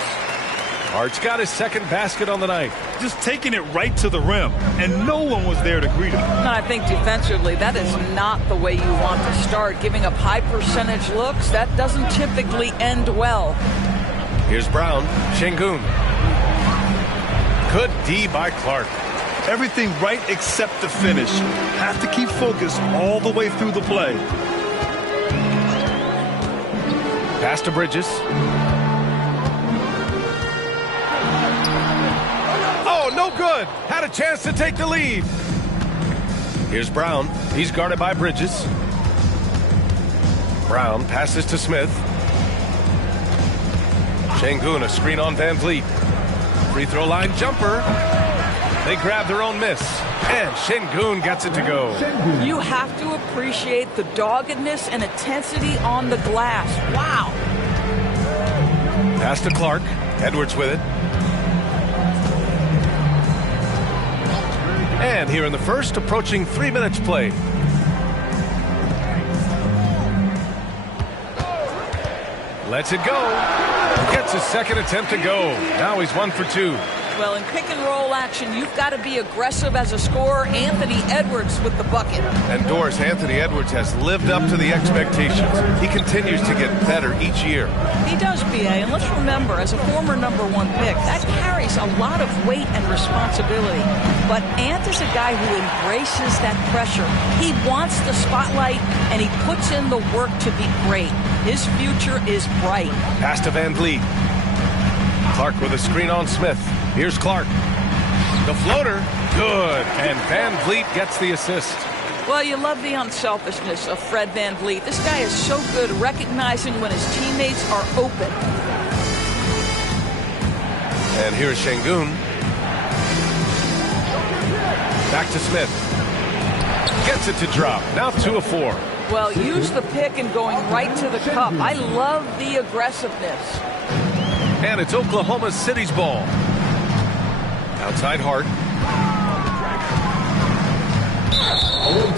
Hart's got his second basket on the night. Just taking it right to the rim, and no one was there to greet him. No, I think defensively, that is not the way you want to start. Giving up high percentage looks, that doesn't typically end well. Here's Brown. Şengün. Good D by Clark. Everything right except the finish. Have to keep focused all the way through the play. Pass to Bridges. Oh, no good. Had a chance to take the lead. Here's Brown. He's guarded by Bridges. Brown passes to Smith. Şengün, a screen on Van Vliet. Free throw line jumper. They grab their own miss. And Şengün gets it to go. You have to appreciate the doggedness and intensity on the glass. Wow. Pass to Clark. Edwards with it. And here in the first, approaching 3 minutes play. Lets it go. Gets his second attempt to go. Now he's 1 for 2. Well, in pick and roll action, you've got to be aggressive as a scorer. Anthony Edwards with the bucket. And Doris, Anthony Edwards has lived up to the expectations. He continues to get better each year. He does, B.A., and let's remember, as a former #1 pick, that carries a lot of weight and responsibility. But Ant is a guy who embraces that pressure. He wants the spotlight, and he puts in the work to be great. His future is bright. Pass to Van Vliet. Clark with a screen on Smith. Here's Clark. The floater. Good. And Van Vliet gets the assist. Well, you love the unselfishness of Fred Van Vliet. This guy is so good recognizing when his teammates are open. And here's Şengün. Back to Smith. Gets it to drop. Now 2 of 4. Well, use the pick and going right to the cup. I love the aggressiveness. And it's Oklahoma City's ball. Outside Hart.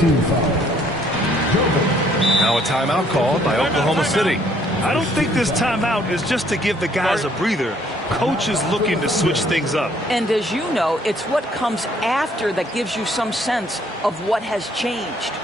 team foul. Now a timeout called by Oklahoma City. I don't think this timeout is just to give the guys a breather. Coach is looking to switch things up. And as you know, it's what comes after that gives you some sense of what has changed.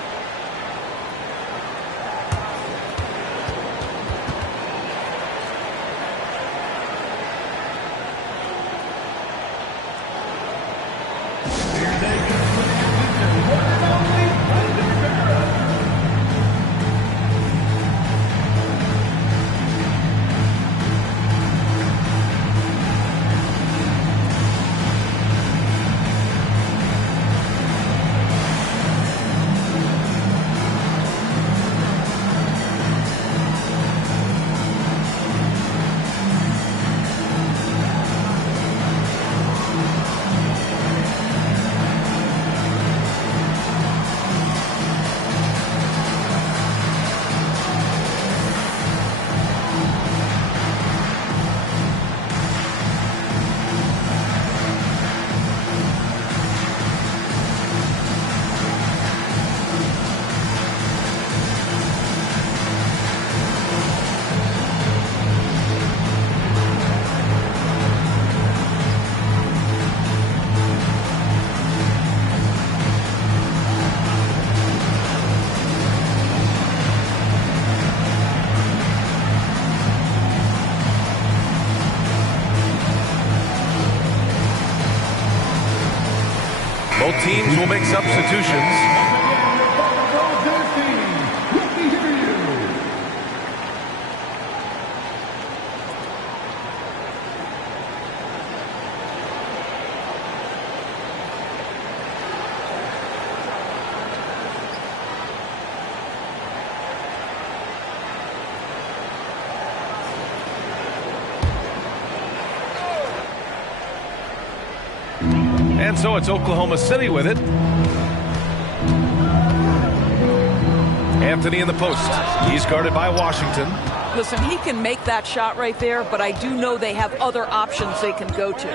Both teams will make substitutions. And so it's Oklahoma City with it. Anthony in the post. He's guarded by Washington. Listen, he can make that shot right there, but I do know they have other options they can go to.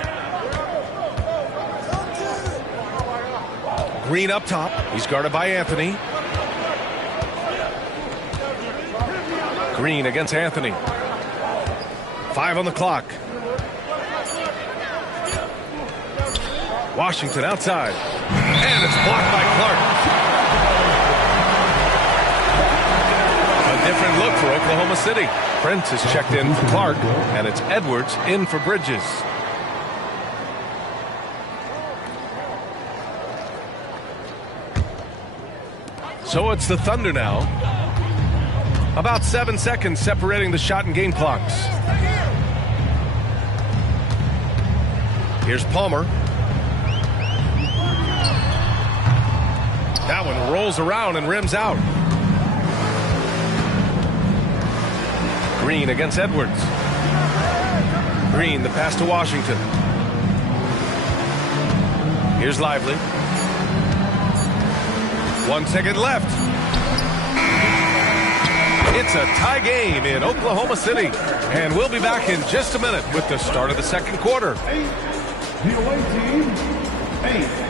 Green up top. He's guarded by Anthony. Green against Anthony. 5 on the clock. Washington outside. And it's blocked by Clark. A different look for Oklahoma City. Prince is checked in for Clark, and it's Edwards in for Bridges. So it's the Thunder now. About 7 seconds separating the shot and game clocks. Here's Palmer. That one rolls around and rims out. Green against Edwards. Green, the pass to Washington. Here's Lively. 1 second left. It's a tie game in Oklahoma City. And we'll be back in just a minute with the start of the second quarter. The away team, 8.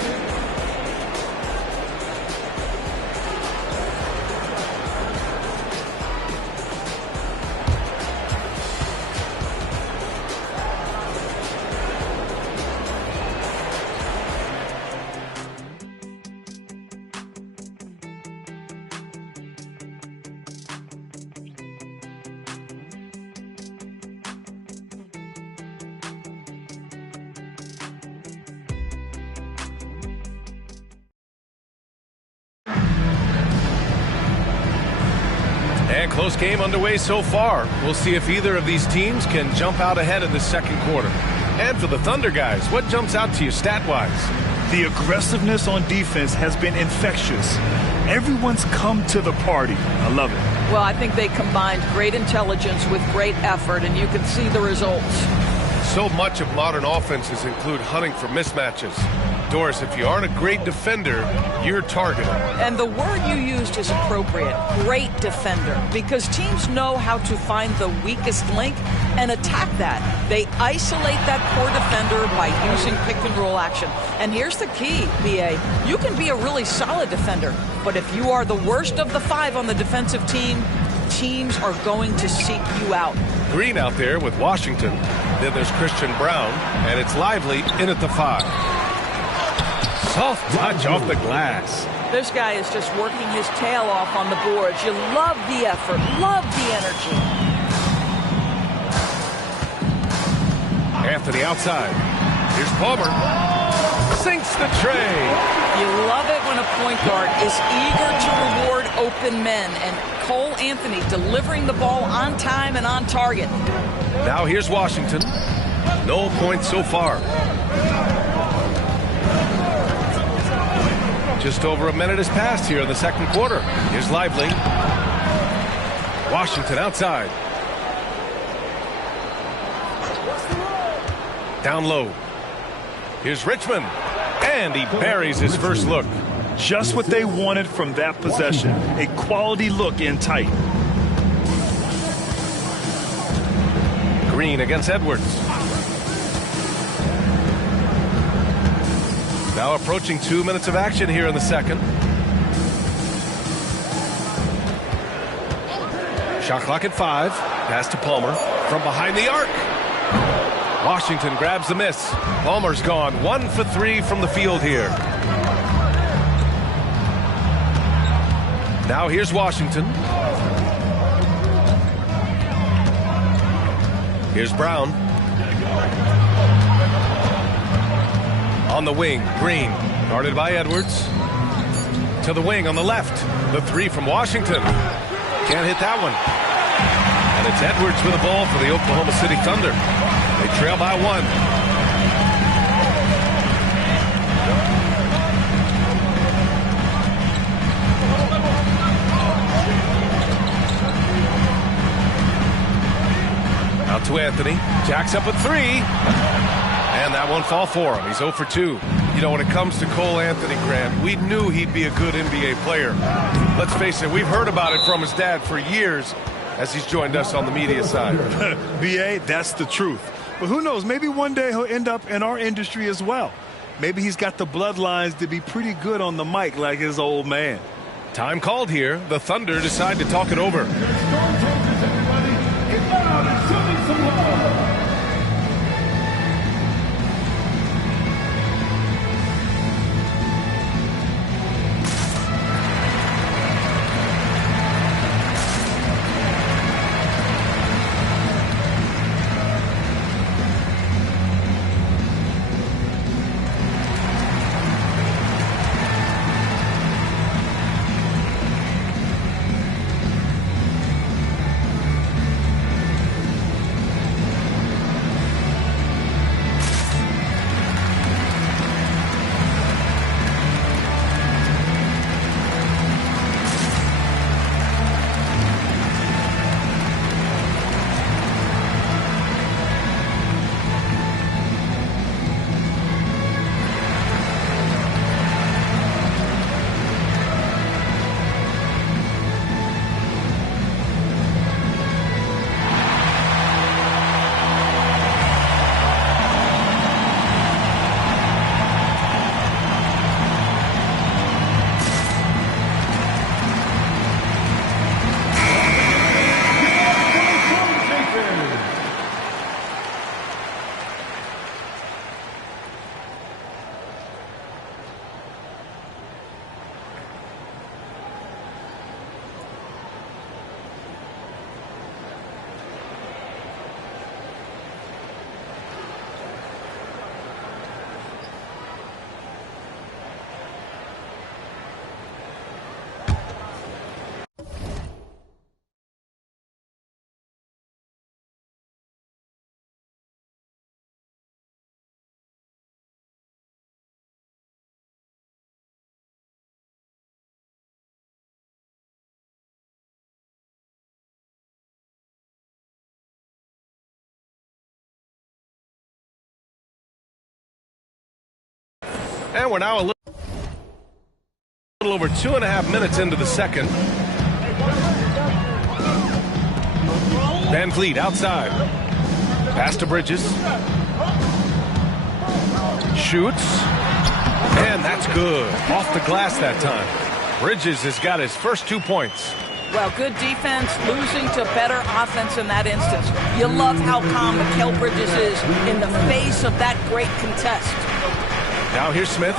And close game underway so far. We'll see if either of these teams can jump out ahead in the second quarter. And for the Thunder guys, what jumps out to you stat-wise? The aggressiveness on defense has been infectious. Everyone's come to the party. I love it. Well, I think they combined great intelligence with great effort, and you can see the results. So much of modern offenses include hunting for mismatches. Doris, if you aren't a great defender, you're targeted. And the word you used is appropriate, great defender, because teams know how to find the weakest link and attack that. They isolate that poor defender by using pick-and-roll action. And here's the key, B.A. You can be a really solid defender, but if you are the worst of the 5 on the defensive team, teams are going to seek you out. Green out there with Washington. Then there's Christian Brown, and it's Lively in at the 5. Soft touch off the glass. This guy is just working his tail off on the boards. You love the effort, love the energy. Anthony outside. Here's Palmer. Sinks the tray. You love it when a point guard is eager to reward open men, and Cole Anthony delivering the ball on time and on target. Now here's Washington. No points so far. Just over a minute has passed here in the second quarter. Here's Lively. Washington outside. Down low. Here's Richmond. And he buries his first look. Just what they wanted from that possession. A quality look in tight. Green against Edwards. Now approaching 2 minutes of action here in the second. Shot clock at 5. Pass to Palmer from behind the arc. Washington grabs the miss. Palmer's gone 1 for 3 from the field here. Now here's Washington. Here's Brown. On the wing, Green, guarded by Edwards. To the wing on the left. The 3 from Washington. Can't hit that one. And it's Edwards with the ball for the Oklahoma City Thunder. They trail by 1. Out to Anthony. Jacks up a 3. And that won't fall for him. He's 0 for 2. You know, when it comes to Cole Anthony, Grant, we knew he'd be a good NBA player. Let's face it, we've heard about it from his dad for years as he's joined us on the media side. B.A., that's the truth. But who knows, maybe one day he'll end up in our industry as well. Maybe he's got the bloodlines to be pretty good on the mic like his old man. Time called here. The Thunder decide to talk it over. And we're now a little over 2.5 minutes into the second. Van Vliet outside. Pass to Bridges. Shoots. And that's good. Off the glass that time. Bridges has got his first 2 points. Well, good defense, losing to better offense in that instance. You love how calm Mikal Bridges is in the face of that great contest. Now here's Smith.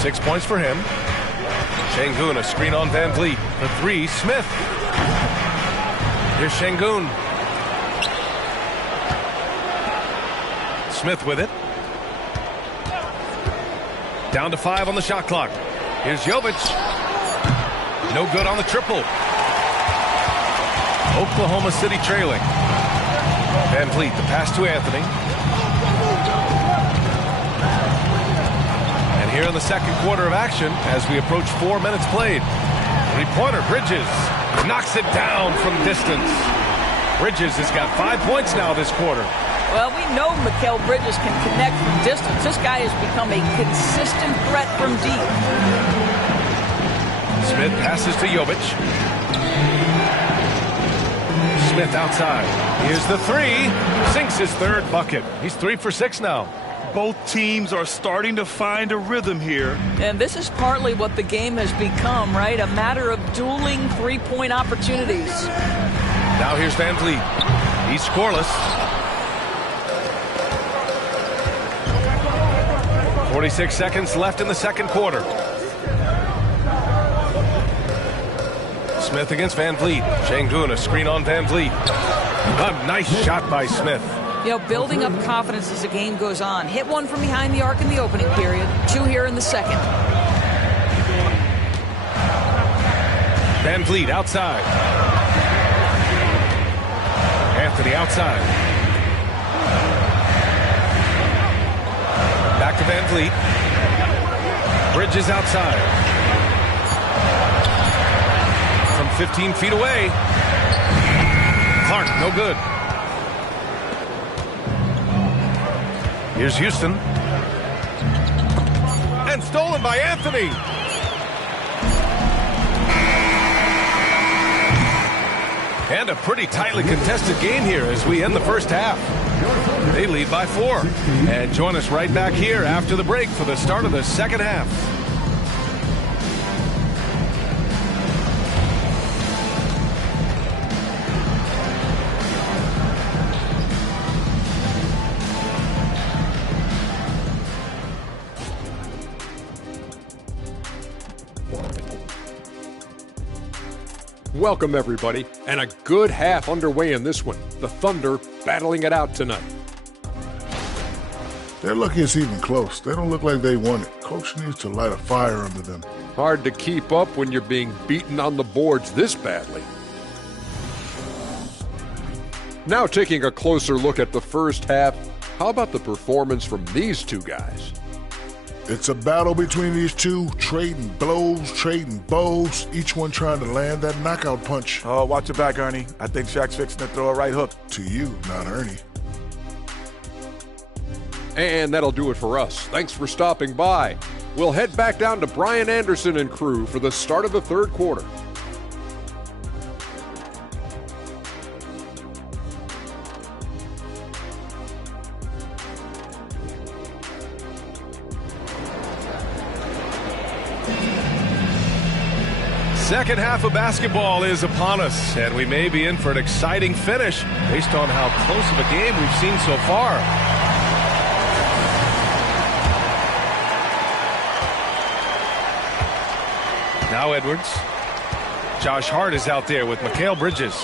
6 points for him. Şengün, a screen on Van Vliet. The three, Smith. Here's Şengün. Smith with it. Down to 5 on the shot clock. Here's Jovic. No good on the triple. Oklahoma City trailing. Van Vliet, the pass to Anthony. And here in the second quarter of action, as we approach 4 minutes played. Three-pointer, Bridges knocks it down from distance. Bridges has got 5 points now this quarter. Well, we know Mikal Bridges can connect from distance. This guy has become a consistent threat from deep. Smith passes to Jovic. Smith outside. Here's the three. Sinks his third bucket. He's 3 for 6 now. Both teams are starting to find a rhythm here. And this is partly what the game has become, right? A matter of dueling three-point opportunities. Now here's Van Vliet. He's scoreless. 46 seconds left in the second quarter. Smith against Van Vliet. Şengün, a screen on Van Vliet. A nice shot by Smith. You know, building up confidence as the game goes on. Hit one from behind the arc in the opening period. 2 here in the second. Van Vliet outside. Anthony outside. Back to Van Vliet. Bridges outside. From 15 feet away. Clark, no good. Here's Houston. And stolen by Anthony. And a pretty tightly contested game here as we end the first half. They lead by 4. And join us right back here after the break for the start of the second half. Welcome, everybody, and a good half underway in this one. The Thunder battling it out tonight. They're lucky it's even close. They don't look like they want it. Coach needs to light a fire under them. Hard to keep up when you're being beaten on the boards this badly. Now taking a closer look at the first half, how about the performance from these two guys? It's a battle between these two, trading blows, trading bows, each one trying to land that knockout punch. Oh, watch your back, Ernie. I think Shaq's fixing to throw a right hook. To you, not Ernie. And that'll do it for us. Thanks for stopping by. We'll head back down to Brian Anderson and crew for the start of the third quarter. Second half of basketball is upon us, and we may be in for an exciting finish based on how close of a game we've seen so far. Now Edwards. Josh Hart is out there with Mikal Bridges.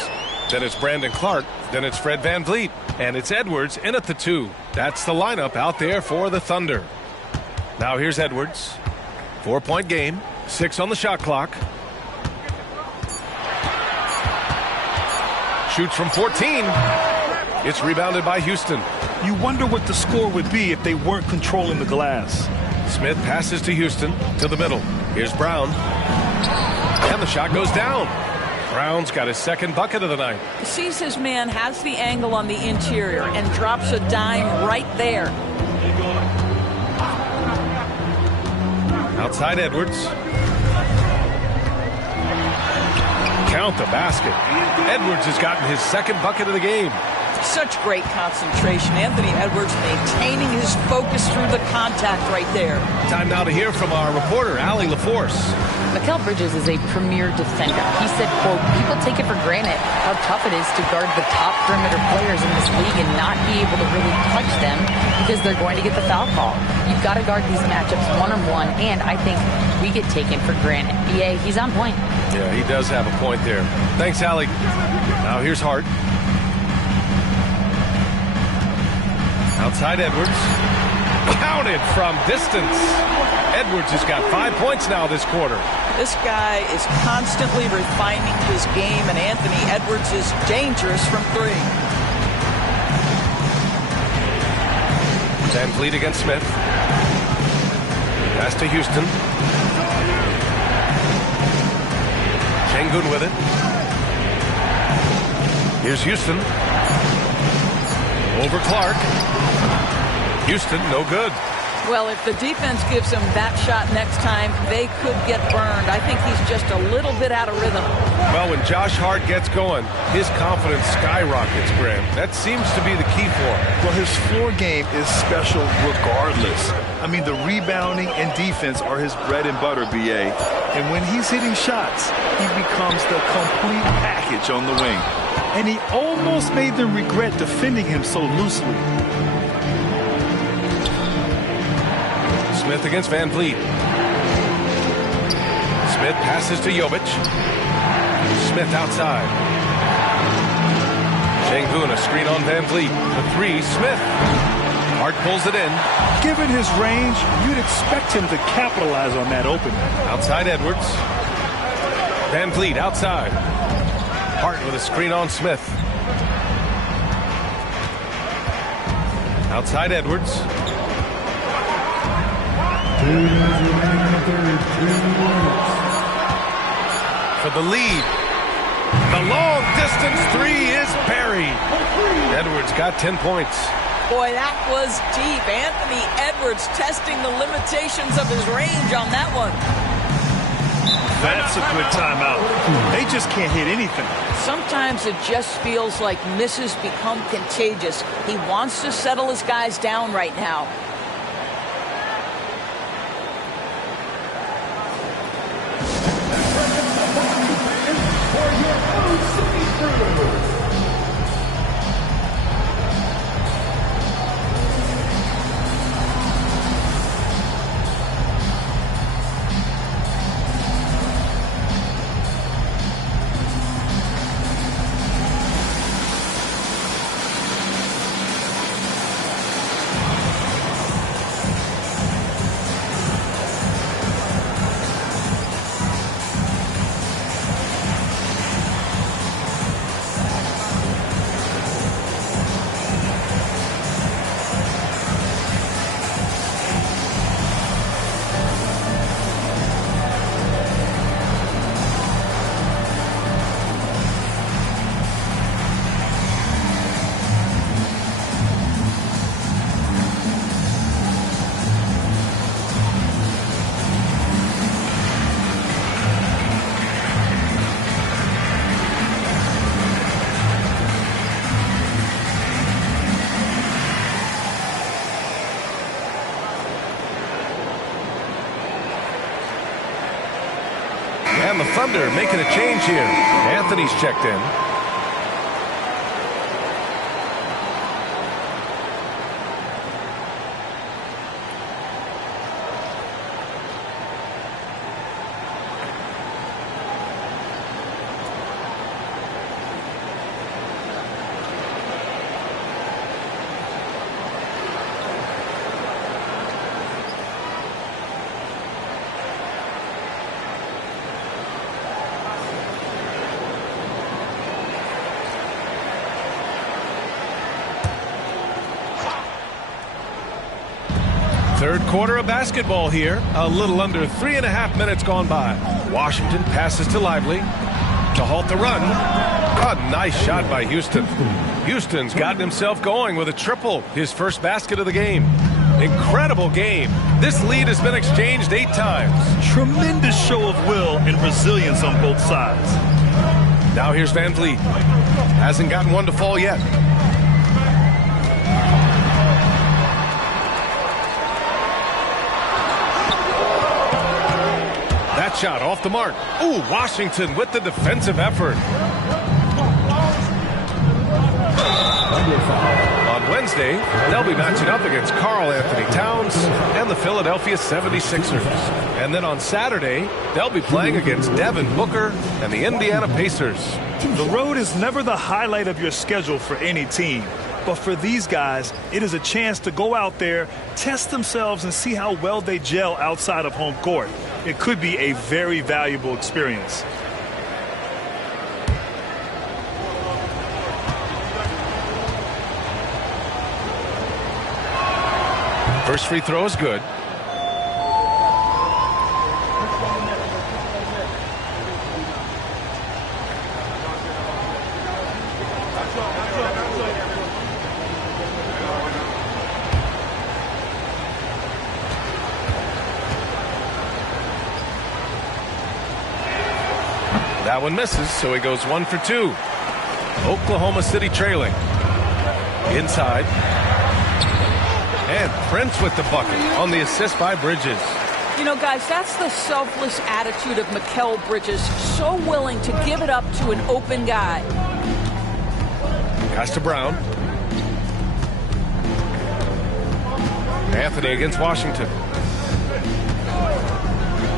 Then it's Brandon Clark. Then it's Fred Van Vliet. And it's Edwards in at the 2. That's the lineup out there for the Thunder. Now here's Edwards. 4-point game. 6 on the shot clock. Shoots from 14. It's rebounded by Houston. You wonder what the score would be if they weren't controlling the glass. Smith passes to Houston, to the middle. Here's Brown. And the shot goes down. Brown's got his second bucket of the night. Sees his man, has the angle on the interior, and drops a dime right there. Outside Edwards. Count the basket. Edwards has gotten his second bucket of the game. Such great concentration. Anthony Edwards maintaining his focus through the contact right there. Time now to hear from our reporter, Allie LaForce. Mikal Bridges is a premier defender. He said, quote, people take it for granted how tough it is to guard the top perimeter players in this league and not be able to really touch them because they're going to get the foul call. You've got to guard these matchups one-on-one, and I think we get taken for granted. BA, he's on point. Yeah, he does have a point there. Thanks, Allie. Now here's Hart. Outside Edwards. Counted from distance. Edwards has got 5 points now this quarter. This guy is constantly refining his game, and Anthony Edwards is dangerous from three. Van Vliet against Smith. Pass to Houston. Şengün with it. Here's Houston. Over Clark. Houston, no good. Well, if the defense gives him that shot next time, they could get burned. I think he's just a little bit out of rhythm. Well, when Josh Hart gets going, his confidence skyrockets, Graham. That seems to be the key for him. Well, his floor game is special regardless. I mean, the rebounding and defense are his bread and butter, BA. And when he's hitting shots, he becomes the complete package on the wing. And he almost made them regret defending him so loosely. Smith against Van Vliet. Smith passes to Jovic. Smith outside. Şengün, a screen on Van Vliet. The three, Smith. Hart pulls it in. Given his range, you'd expect him to capitalize on that opening. Outside Edwards. Van Vliet outside. Hart with a screen on Smith. Outside Edwards. For the lead. The long distance three is buried. Edwards got 10 points. Boy, that was deep. Anthony Edwards testing the limitations of his range on that one. That's a good timeout. They just can't hit anything. Sometimes it just feels like misses become contagious. He wants to settle his guys down right now. And the Thunder making a change here. Anthony's checked in. Third quarter of basketball here. A little under 3.5 minutes gone by. Washington passes to Lively to halt the run. A nice shot by Houston. Houston's gotten himself going with a triple, his first basket of the game. Incredible game. This lead has been exchanged 8 times. Tremendous show of will and resilience on both sides. Now here's Van Vliet. Hasn't gotten one to fall yet. That shot off the mark. Ooh, Washington with the defensive effort. On Wednesday, they'll be matching up against Karl Anthony Towns and the Philadelphia 76ers. And then on Saturday, they'll be playing against Devin Booker and the Indiana Pacers. The road is never the highlight of your schedule for any team. But for these guys, it is a chance to go out there, test themselves, and see how well they gel outside of home court. It could be a very valuable experience. First free throw is good. That one misses, so he goes 1 for 2. Oklahoma City trailing. Inside. And Prince with the bucket on the assist by Bridges. You know, guys, that's the selfless attitude of Mikal Bridges. So willing to give it up to an open guy. Pass to Brown. Anthony against Washington.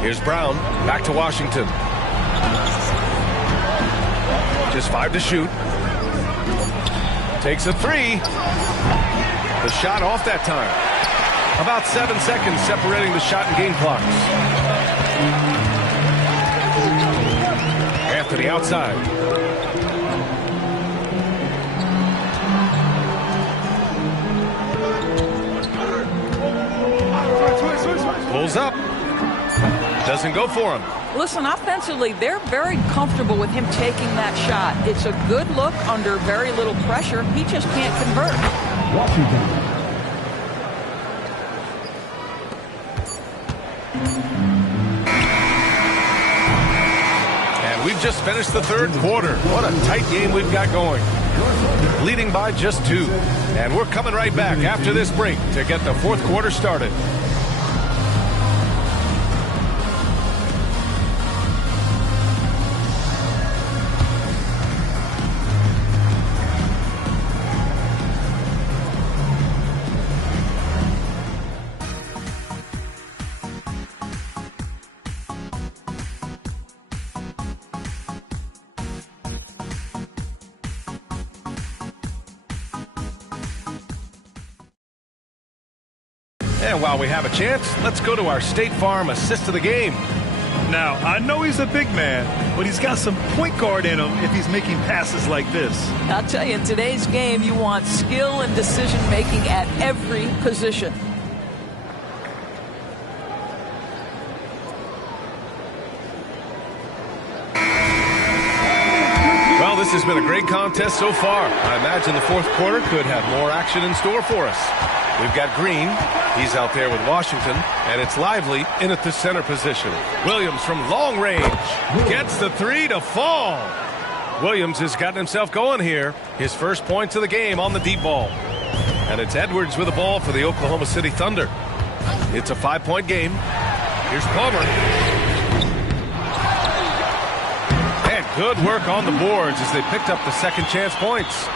Here's Brown. Back to Washington. Just 5 to shoot. Takes a 3. The shot off that time. About 7 seconds separating the shot and game clocks. Anthony outside. Pulls up. Doesn't go for him. Listen, offensively, they're very comfortable with him taking that shot. It's a good look under very little pressure. He just can't convert. Washington. And we've just finished the third quarter. What a tight game we've got going. Leading by just 2. And we're coming right back after this break to get the fourth quarter started. And while we have a chance, let's go to our State Farm assist of the game. Now, I know he's a big man, but he's got some point guard in him if he's making passes like this. I'll tell you, in today's game, you want skill and decision-making at every position. Well, this has been a great contest so far. I imagine the fourth quarter could have more action in store for us. We've got Green. He's out there with Washington. And it's Lively in at the center position. Williams from long range gets the 3 to fall. Williams has gotten himself going here. His first points of the game on the deep ball. And it's Edwards with the ball for the Oklahoma City Thunder. It's a 5-point game. Here's Palmer. And good work on the boards as they picked up the second chance points.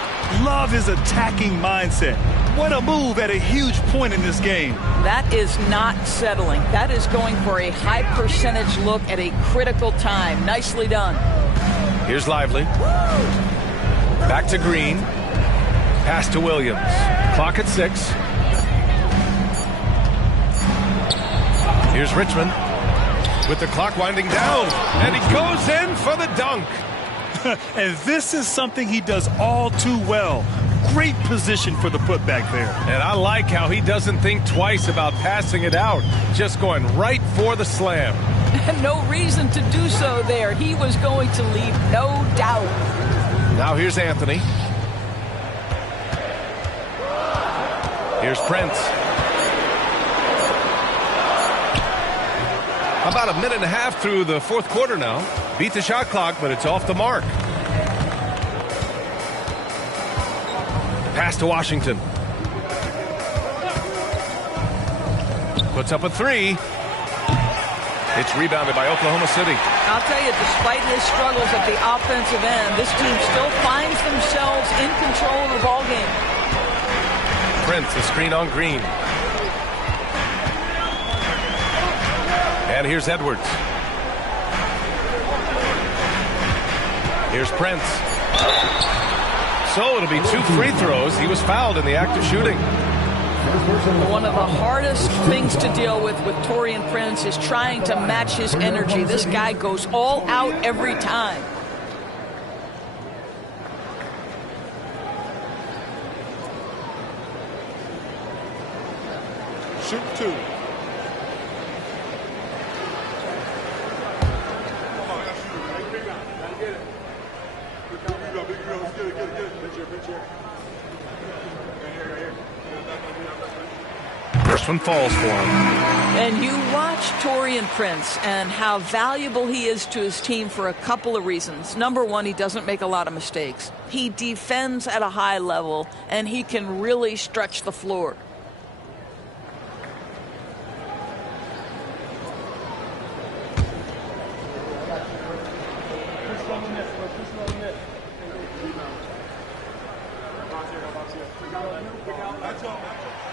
Love his attacking mindset. What a move at a huge point in this game. That is not settling. That is going for a high percentage look at a critical time. Nicely done. Here's Lively. Back to Green. Pass to Williams. Clock at 6. Here's Richmond with the clock winding down. And he goes in for the dunk. And this is something he does all too well. Great position for the putback there. And I like how he doesn't think twice about passing it out. Just going right for the slam. No reason to do so there. He was going to leave no doubt. Now here's Anthony. Here's Prince. About a minute and a half through the fourth quarter now. Beat the shot clock, but it's off the mark. Pass to Washington. Puts up a three. It's rebounded by Oklahoma City. I'll tell you, despite his struggles at the offensive end, this team still finds themselves in control of the ball game. Prince, the screen on Green. And here's Edwards. Here's Prince. So it'll be 2 free throws. He was fouled in the act of shooting. One of the hardest things to deal with Taurean Prince is trying to match his energy. This guy goes all out every time. Shoot 2. First one falls for him. And you watch Taurean Prince and how valuable he is to his team for a couple of reasons. Number one, he doesn't make a lot of mistakes. He defends at a high level, and he can really stretch the floor.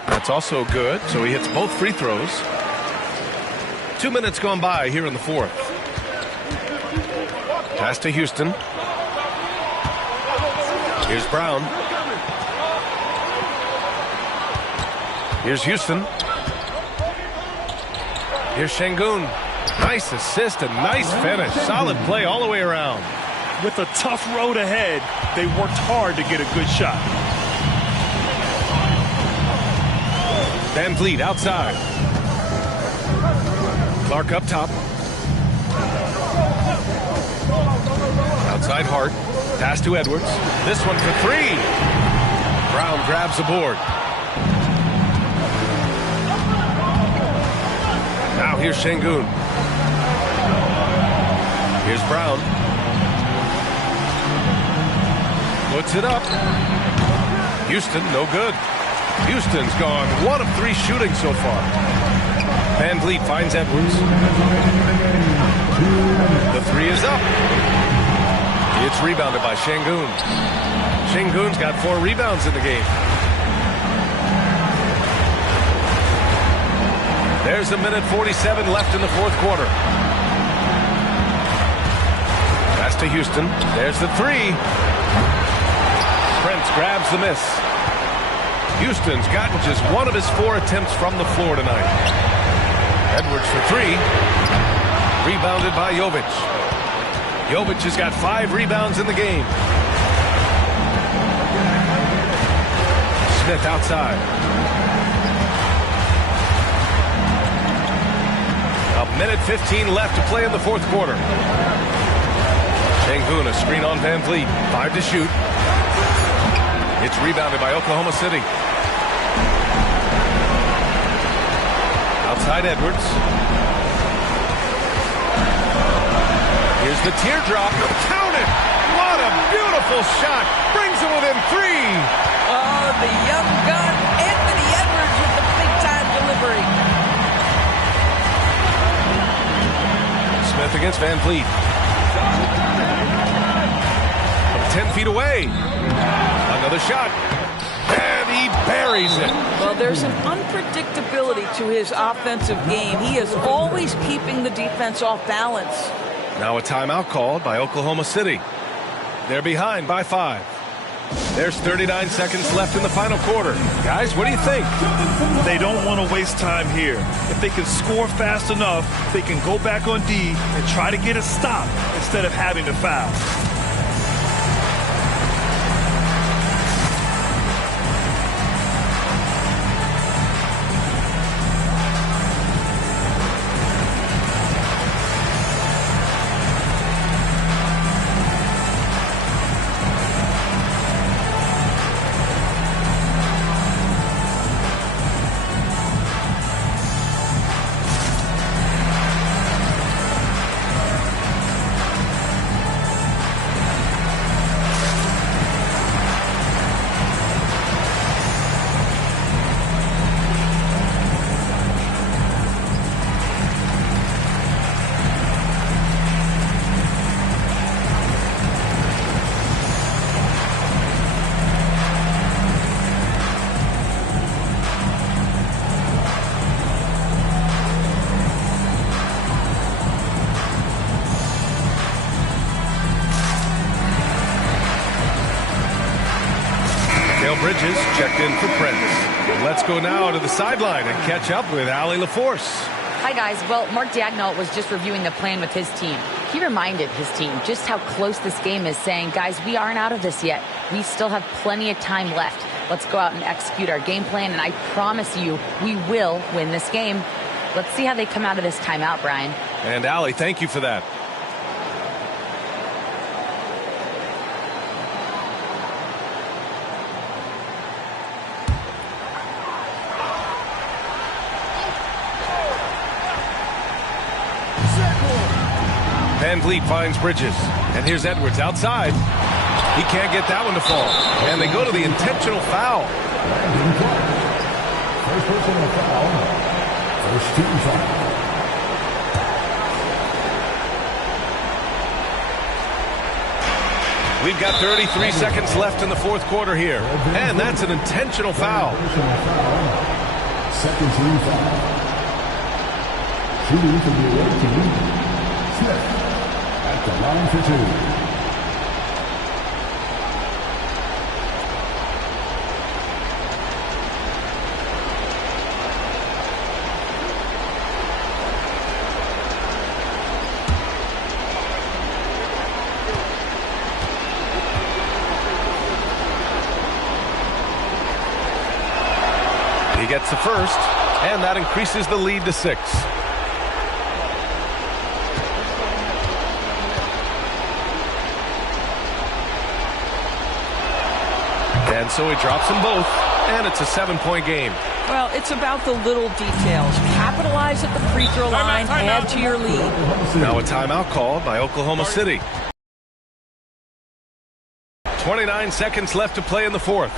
That's also good, so he hits both free throws. 2 minutes gone by here in the fourth. Pass to Houston. Here's Brown. Here's Houston. Here's Şengün. Nice assist and nice finish. Solid play all the way around. With a tough road ahead, they worked hard to get a good shot. Van Vliet outside. Clark up top. Outside Hart. Pass to Edwards. This one for 3. Brown grabs the board. Now here's Şengün. Here's Brown. Puts it up. Houston, no good. Houston's gone 1 of 3 shooting so far. Van Vliet finds Edwards. The 3 is up. It's rebounded by Şengün. Şengün's got 4 rebounds in the game. There's a minute 47 left in the fourth quarter. Pass to Houston. There's the 3. Prince grabs the miss. Houston's gotten just 1 of his 4 attempts from the floor tonight. Edwards for 3. Rebounded by Jovic. Jovic has got 5 rebounds in the game. Smith outside. A minute 15 left to play in the fourth quarter. Şengün, a screen on Van Vliet. 5 to shoot. It's rebounded by Oklahoma City. Outside Edwards. Here's the teardrop. Count it! What a beautiful shot! Brings him within 3. Oh, the young gun, Anthony Edwards with the big-time delivery. Smith against Van Vliet. From 10 feet away. Another shot. And he buries it. Well, there's an unpredictability to his offensive game. He is always keeping the defense off balance. Now a timeout called by Oklahoma City. They're behind by 5. There's 39 seconds left in the final quarter. Guys, what do you think? They don't want to waste time here. If they can score fast enough, they can go back on D and try to get a stop instead of having to foul. Bridges checked in for Prince. Let's go now to the sideline and catch up with Allie LaForce. Hi, guys. Well, Mark Daigneault was just reviewing the plan with his team. He reminded his team just how close this game is, saying, guys, we aren't out of this yet. We still have plenty of time left. Let's go out and execute our game plan, and I promise you, we will win this game. Let's see how they come out of this timeout, Brian. And Allie, thank you for that. Van Vliet finds Bridges. And here's Edwards outside. He can't get that one to fall. And they go to the intentional foul. First personal foul. First team foul. We've got 33 seconds left in the fourth quarter here. And that's an intentional foul. Second team foul. Shooting for the away team. Smith at the line for two. He gets the first, and that increases the lead to 6. And so he drops them both, and it's a 7-point game. Well, it's about the little details. Capitalize at the free throw line, add to your lead. Now a timeout called by Oklahoma City. 29 seconds left to play in the fourth.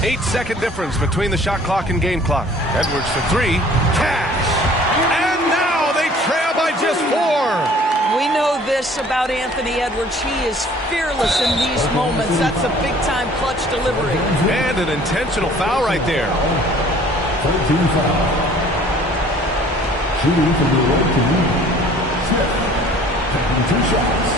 Eight-second difference between the shot clock and game clock. Edwards for three. Cash! And now they trail by just 4. We know this this about Anthony Edwards. He is fearless in these moments. That's a big-time clutch delivery. And an intentional foul right there. 14 foul. Shooting from the away team. Smith taking 2 shots.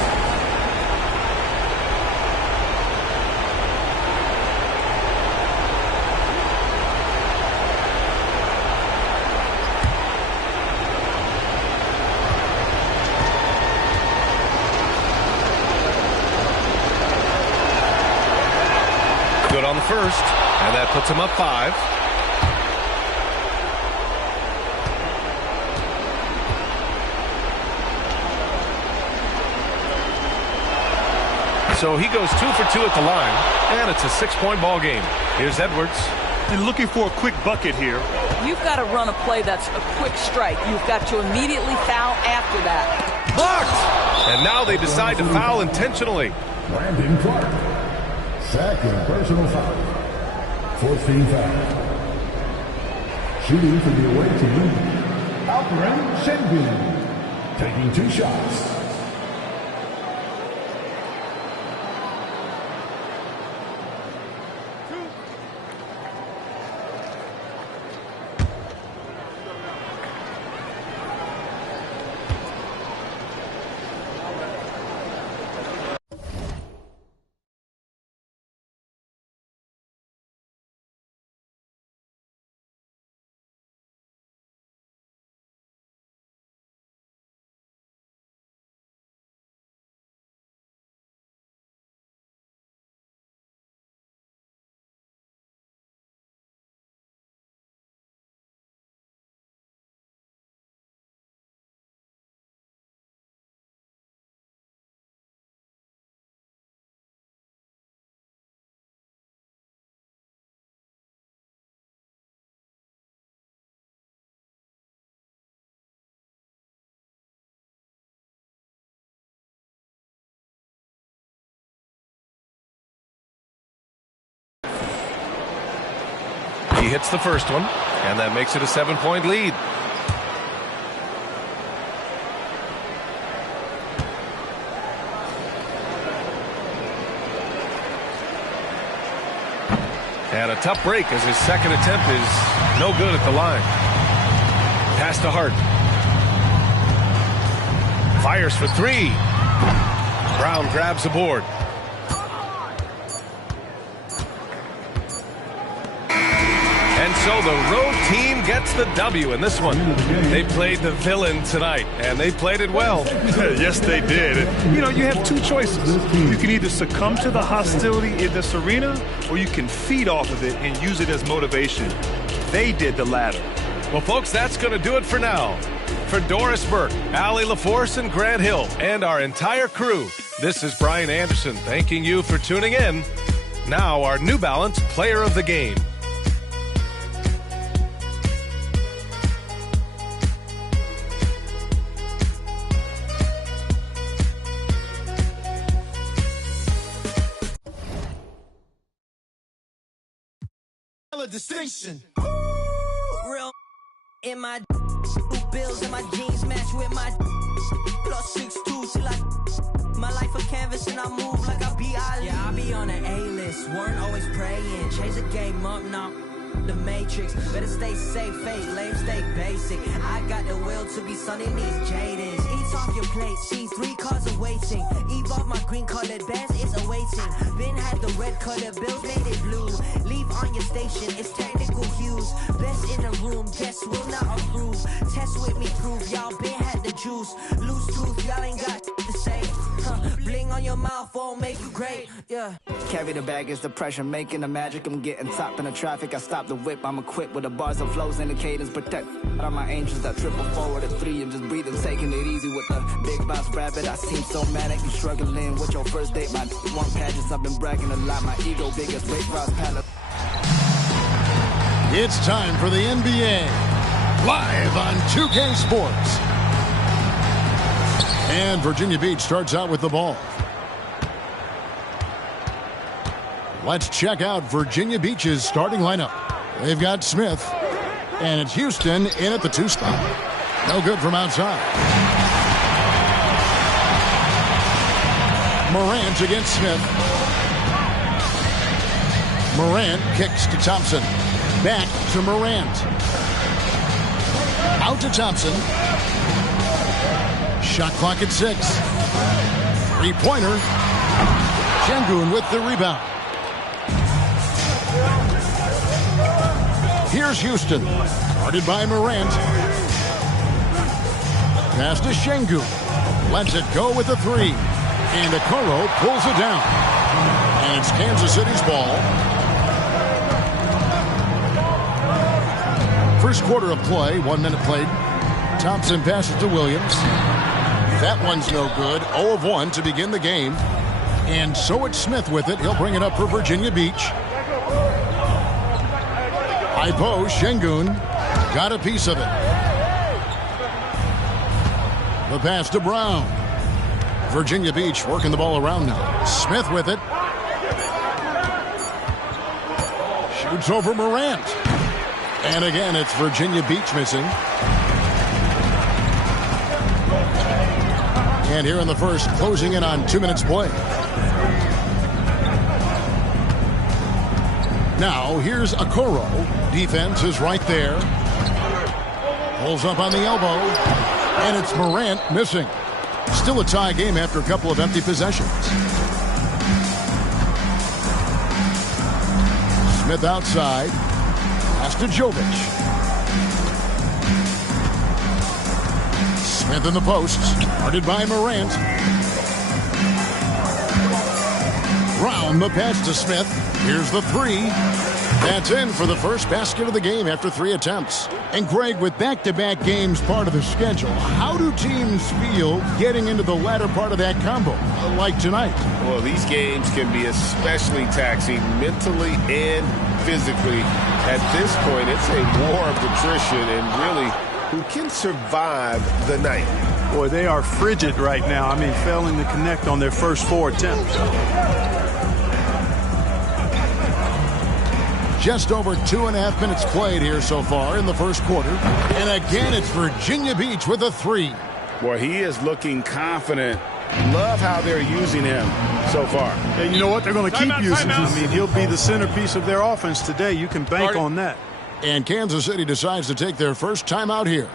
Good on the first, and that puts him up 5. So he goes 2 for 2 at the line, and it's a 6-point ball game. Here's Edwards. And looking for a quick bucket here. You've got to run a play that's a quick strike. You've got to immediately foul after that. Blocked! And now they decide to foul intentionally. Brandon Clark. Second personal foul. 14 foul. Shooting for the away team. Alperen Sengun taking 2 shots. He hits the first one, and that makes it a 7-point lead. And a tough break as his second attempt is no good at the line. Pass to Hart. Fires for 3. Brown grabs the board. And so the road team gets the W in this one. They played the villain tonight, and they played it well. Yes, they did. You know, you have 2 choices. You can either succumb to the hostility in this arena, or you can feed off of it and use it as motivation. They did the latter. Well, folks, that's going to do it for now. For Doris Burke, Allie LaForce, and Grant Hill, and our entire crew, this is Brian Anderson thanking you for tuning in. Now, our New Balance Player of the Game. Distinction. Real in my bills and my jeans match with my plus 6'2" till my life a canvas and I move like I be Ali. Yeah, I be on an A-list, weren't always praying. Change the game up now. The Matrix, better stay safe, fake, lame, stay basic. I got the will to be sunny these jaded. Eat off your plate, see 3 cars awaiting. Evolve my green colored bands is awaiting. Ben had the red colored bills, made it blue. Leave on your station, it's technical hues. Best in the room, guess will not approve. Test with me, prove y'all been had the juice. Loose tooth, y'all ain't got to say. Bling on your mouth won't make you great. Yeah. Carry the baggage, the pressure, making the magic. I'm getting top in the traffic. I stop the whip. I'm equipped with the bars and flows and the cadence. Protect all my angels that triple forward at 3 and just breathing, taking it easy with the big boss rabbit. I seem so manic. You struggling with your first date. My one pageants. I've been bragging a lot. My ego biggest weight cross palette. It's time for the NBA live on 2K Sports. And Virginia Beach starts out with the ball. Let's check out Virginia Beach's starting lineup. They've got Smith, and it's Houston in at the 2 spot. No good from outside. Morant against Smith. Morant kicks to Thompson. Back to Morant. Out to Thompson. Shot clock at 6. Three-pointer. Şengün with the rebound. Here's Houston. Guarded by Morant. Pass to Şengün. Lets it go with the 3. And Okoro pulls it down. And it's Kansas City's ball. First quarter of play, 1 minute played. Thompson passes to Williams. That one's no good. 0 of 1 to begin the game. And so it's Smith with it. He'll bring it up for Virginia Beach. High post, Şengün got a piece of it. The pass to Brown. Virginia Beach working the ball around now. Smith with it. Shoots over Morant. And again, it's Virginia Beach missing. And here in the first, closing in on 2 minutes play. Now, here's Okoro. Defense is right there. Pulls up on the elbow. And it's Morant missing. Still a tie game after a couple of empty possessions. Smith outside. Pass to Jovic. Smith in the posts. Guarded by Morant. Brown the pass to Smith. Here's the 3. That's in for the first basket of the game after 3 attempts. And Greg, with back-to-back games part of the schedule, how do teams feel getting into the latter part of that combo, like tonight? Well, these games can be especially taxing mentally and physically. At this point, it's a war of attrition and really who can survive the night. Boy, they are frigid right now. I mean, failing to connect on their first 4 attempts. Just over 2.5 minutes played here so far in the first quarter. And again, it's Virginia Beach with a 3. Boy, he is looking confident. Love how they're using him so far. And you know what? They're going to keep using him. I mean, he'll be the centerpiece of their offense today. You can bank on that. And Kansas City decides to take their first timeout here.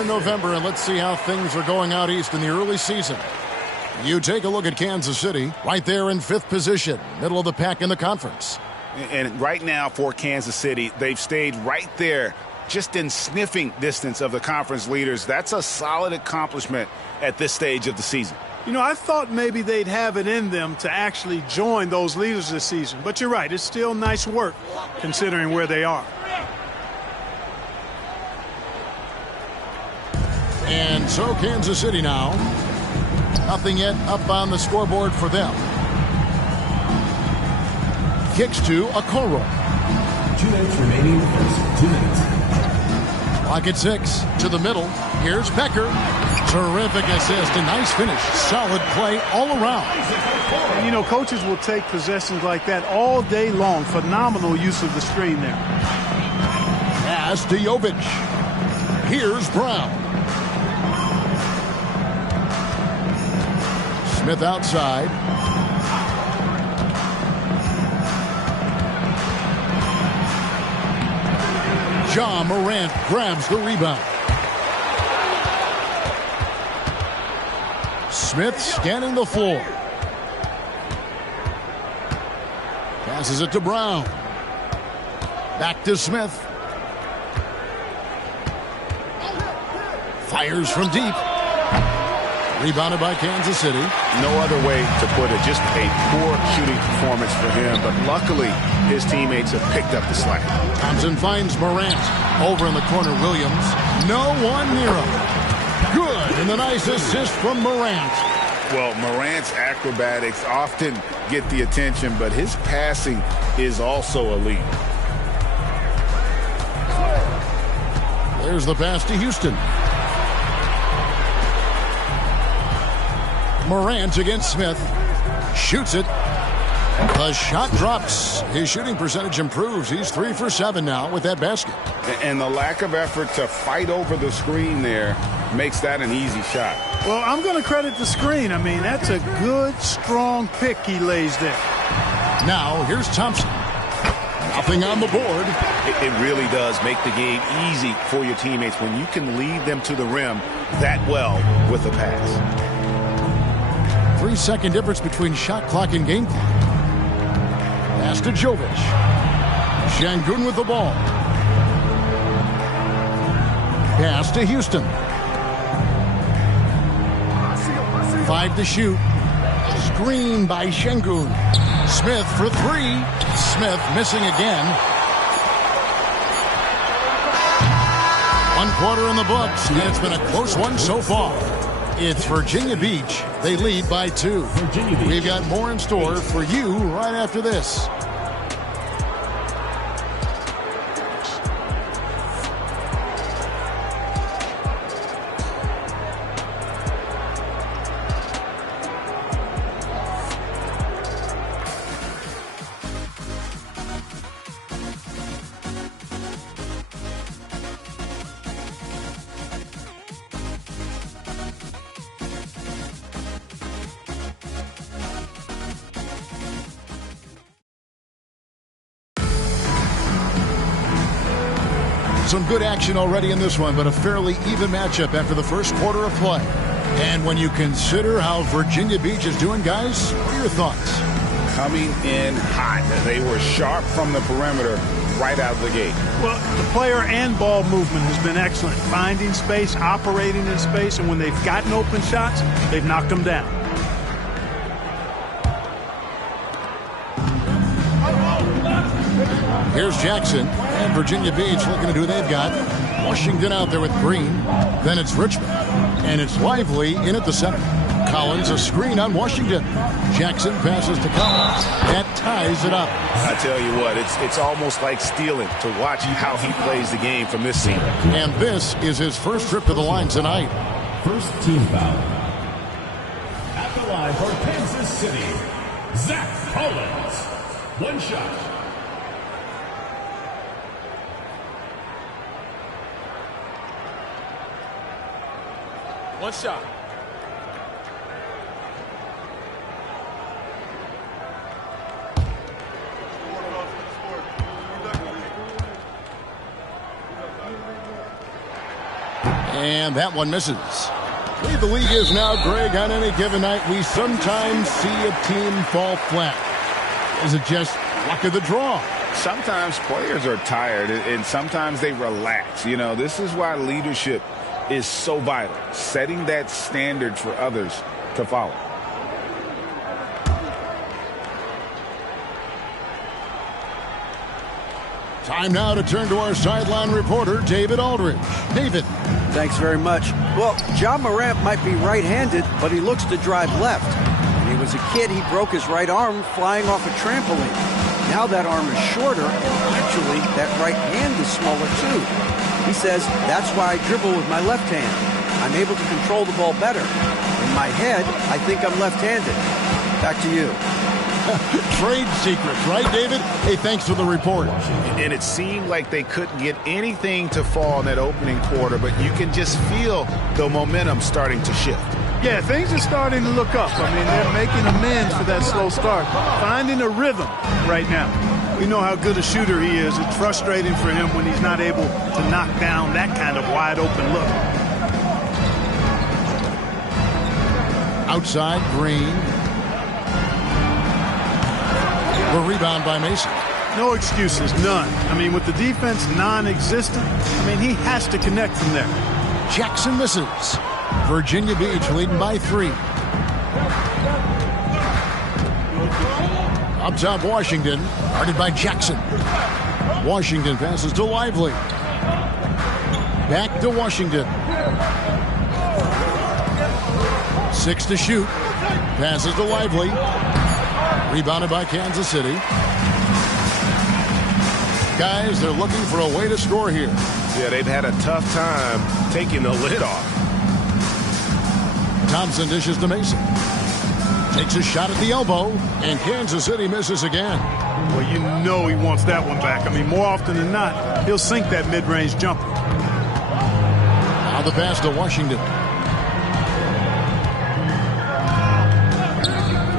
are in November, and let's see how things are going out east in the early season. You take a look at Kansas City, right there in 5th position, middle of the pack in the conference. And right now for Kansas City, they've stayed right there, just in sniffing distance of the conference leaders. That's a solid accomplishment at this stage of the season. You know, I thought maybe they'd have it in them to actually join those leaders this season. But you're right, it's still nice work considering where they are. And so Kansas City now, nothing yet up on the scoreboard for them. Kicks to Okoro. 2 minutes remaining in the first. 2 minutes. Clock at 6 to the middle. Here's Becker. Terrific assist, a nice finish. Solid play all around. And, you know, coaches will take possessions like that all day long. Phenomenal use of the screen there. Pass to Jovic. Here's Brown. Smith outside. Ja Morant grabs the rebound. Smith scanning the floor. Passes it to Brown. Back to Smith. Fires from deep. Rebounded by Kansas City. No other way to put it. Just a poor shooting performance for him. But luckily, his teammates have picked up the slack. Thompson finds Morant. Over in the corner, Williams. No one near him. Good. And the nice assist from Morant. Well, Morant's acrobatics often get the attention, but his passing is also elite. There's the pass to Houston. Morant against Smith. Shoots it. The shot drops. His shooting percentage improves. He's 3 for 7 now with that basket. And the lack of effort to fight over the screen there makes that an easy shot. Well, I'm going to credit the screen. I mean, that's a good, strong pick he lays there. Now, here's Thompson. Nothing on the board. It really does make the game easy for your teammates when you can lead them to the rim that well with a pass. 3-second difference between shot clock and game clock. Pass to Jovic. Şengün with the ball. Pass to Houston. 5 to shoot. Screen by Şengün. Smith for 3. Smith missing again. 1 quarter in the books, and it's been a close one so far. It's Virginia Beach. They lead by 2. We've got more in store for you right after this. Some good action already in this one, but a fairly even matchup after the first quarter of play. And when you consider how Virginia Beach is doing, guys, what are your thoughts? Coming in hot. They were sharp from the perimeter right out of the gate. Well, the player and ball movement has been excellent. Finding space, operating in space, and when they've gotten open shots, they've knocked them down. Here's Jackson, and Virginia Beach looking at who they've got. Washington out there with Green. Then it's Richmond, and it's Lively in at the center. Collins, a screen on Washington. Jackson passes to Collins. That ties it up. I tell you what, it's almost like stealing to watch how he plays the game from this scene. And this is his first trip to the line tonight. First team foul. At the line for Kansas City, Zach Collins. 1 shot. One shot. And that one misses. The way the league is now, Greg, on any given night, we sometimes see a team fall flat. Is it just luck of the draw? Sometimes players are tired, and sometimes they relax. You know, this is why leadership is so vital, setting that standard for others to follow. Time now to turn to our sideline reporter, David Aldridge. David. Thanks very much. Well, John Morant might be right-handed, but he looks to drive left. When he was a kid, he broke his right arm flying off a trampoline. Now that arm is shorter, and actually that right hand is smaller too. He says, that's why I dribble with my left hand. I'm able to control the ball better. In my head, I think I'm left-handed. Back to you. Trade secrets, right, David? Hey, thanks for the report. And it seemed like they couldn't get anything to fall in that opening quarter, but you can just feel the momentum starting to shift. Yeah, things are starting to look up. I mean, they're making amends for that slow start, finding a rhythm right now. We know how good a shooter he is. It's frustrating for him when he's not able to knock down that kind of wide-open look. Outside, Green. The rebound by Mason. No excuses, none. I mean, with the defense non-existent, I mean, he has to connect from there. Jackson misses. Virginia Beach leading by 3. Up top, Washington. Guarded by Jackson. Washington passes to Lively. Back to Washington. 6 to shoot. Passes to Lively. Rebounded by Kansas City. Guys, they're looking for a way to score here. Yeah, they've had a tough time taking the lid off. Thompson dishes to Mason. Takes a shot at the elbow, and Kansas City misses again. Well, you know he wants that one back. I mean, more often than not, he'll sink that mid-range jumper. Now the pass to Washington.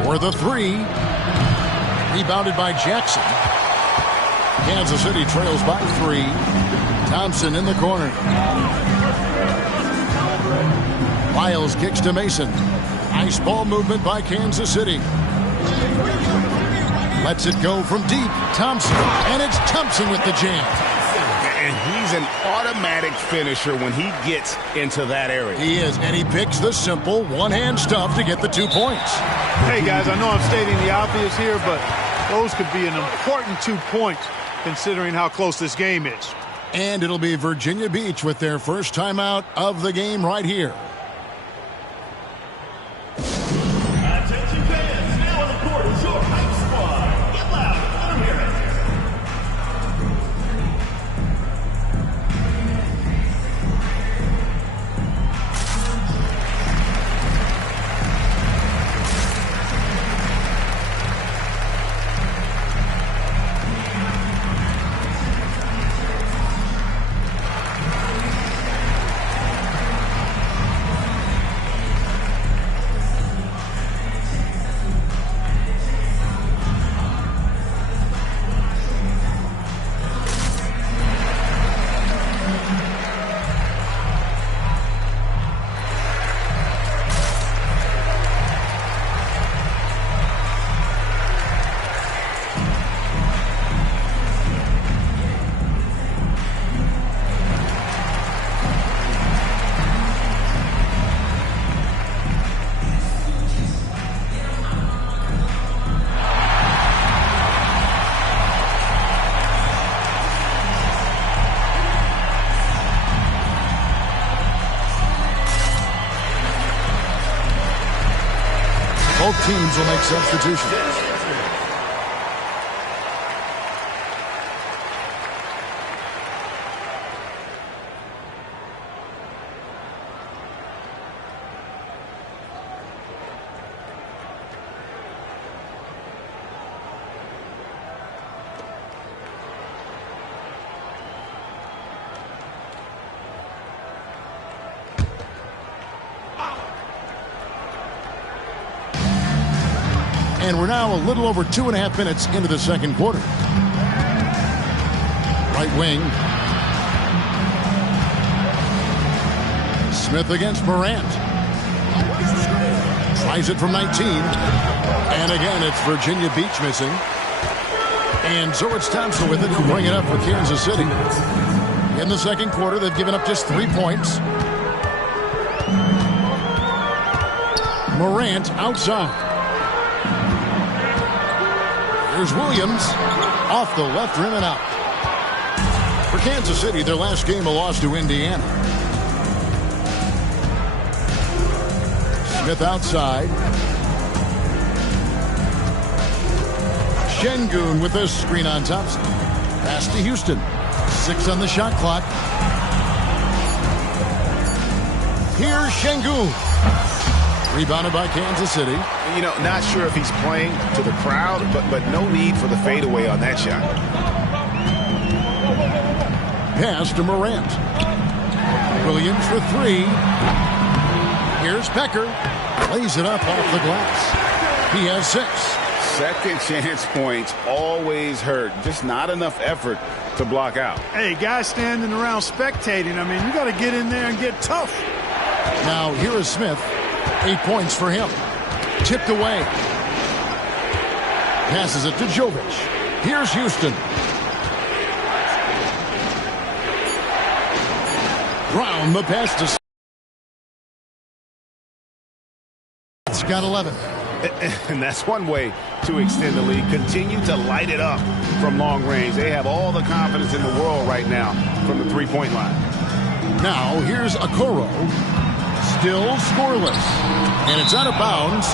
For the 3. Rebounded by Jackson. Kansas City trails by 3. Thompson in the corner. Lyles kicks to Mason. Nice ball movement by Kansas City. Lets it go from deep. Thompson. And it's Thompson with the jam. And he's an automatic finisher when he gets into that area. He is, and he picks the simple one-hand stuff to get the 2 points. Hey, guys, I know I'm stating the obvious here, but those could be an important 2 points considering how close this game is. And it'll be Virginia Beach with their first timeout of the game right here. Attention fans, now on the court is your hype squad. Get loud, let them hear it. Both teams will make substitutions. And we're now a little over 2.5 minutes into the second quarter. Right wing. Smith against Morant. Tries it from 19. And again, it's Virginia Beach missing. And Zorich Thompson with it to bring it up for Kansas City. In the second quarter, they've given up just 3 points. Morant outside. Here's Williams off the left rim and out. For Kansas City, their last game, a loss to Indiana. Smith outside. Şengün with this screen on Thompson. Pass to Houston. 6 on the shot clock. Here's Şengün. Rebounded by Kansas City. You know, not sure if he's playing to the crowd, but no need for the fadeaway on that shot. Pass to Morant. Williams for 3. Here's Becker. Lays it up off the glass. He has 6. Second chance points always hurt. Just not enough effort to block out. Hey, guys standing around spectating. I mean, you got to get in there and get tough. Now here is Smith. 8 points for him. Tipped away. Passes it to Jovic. Here's Houston. Brown, the pass to... It's got 11. And that's one way to extend the lead. Continue to light it up from long range. They have all the confidence in the world right now from the three-point line. Now here's Okoro. Still scoreless. And it's out of bounds.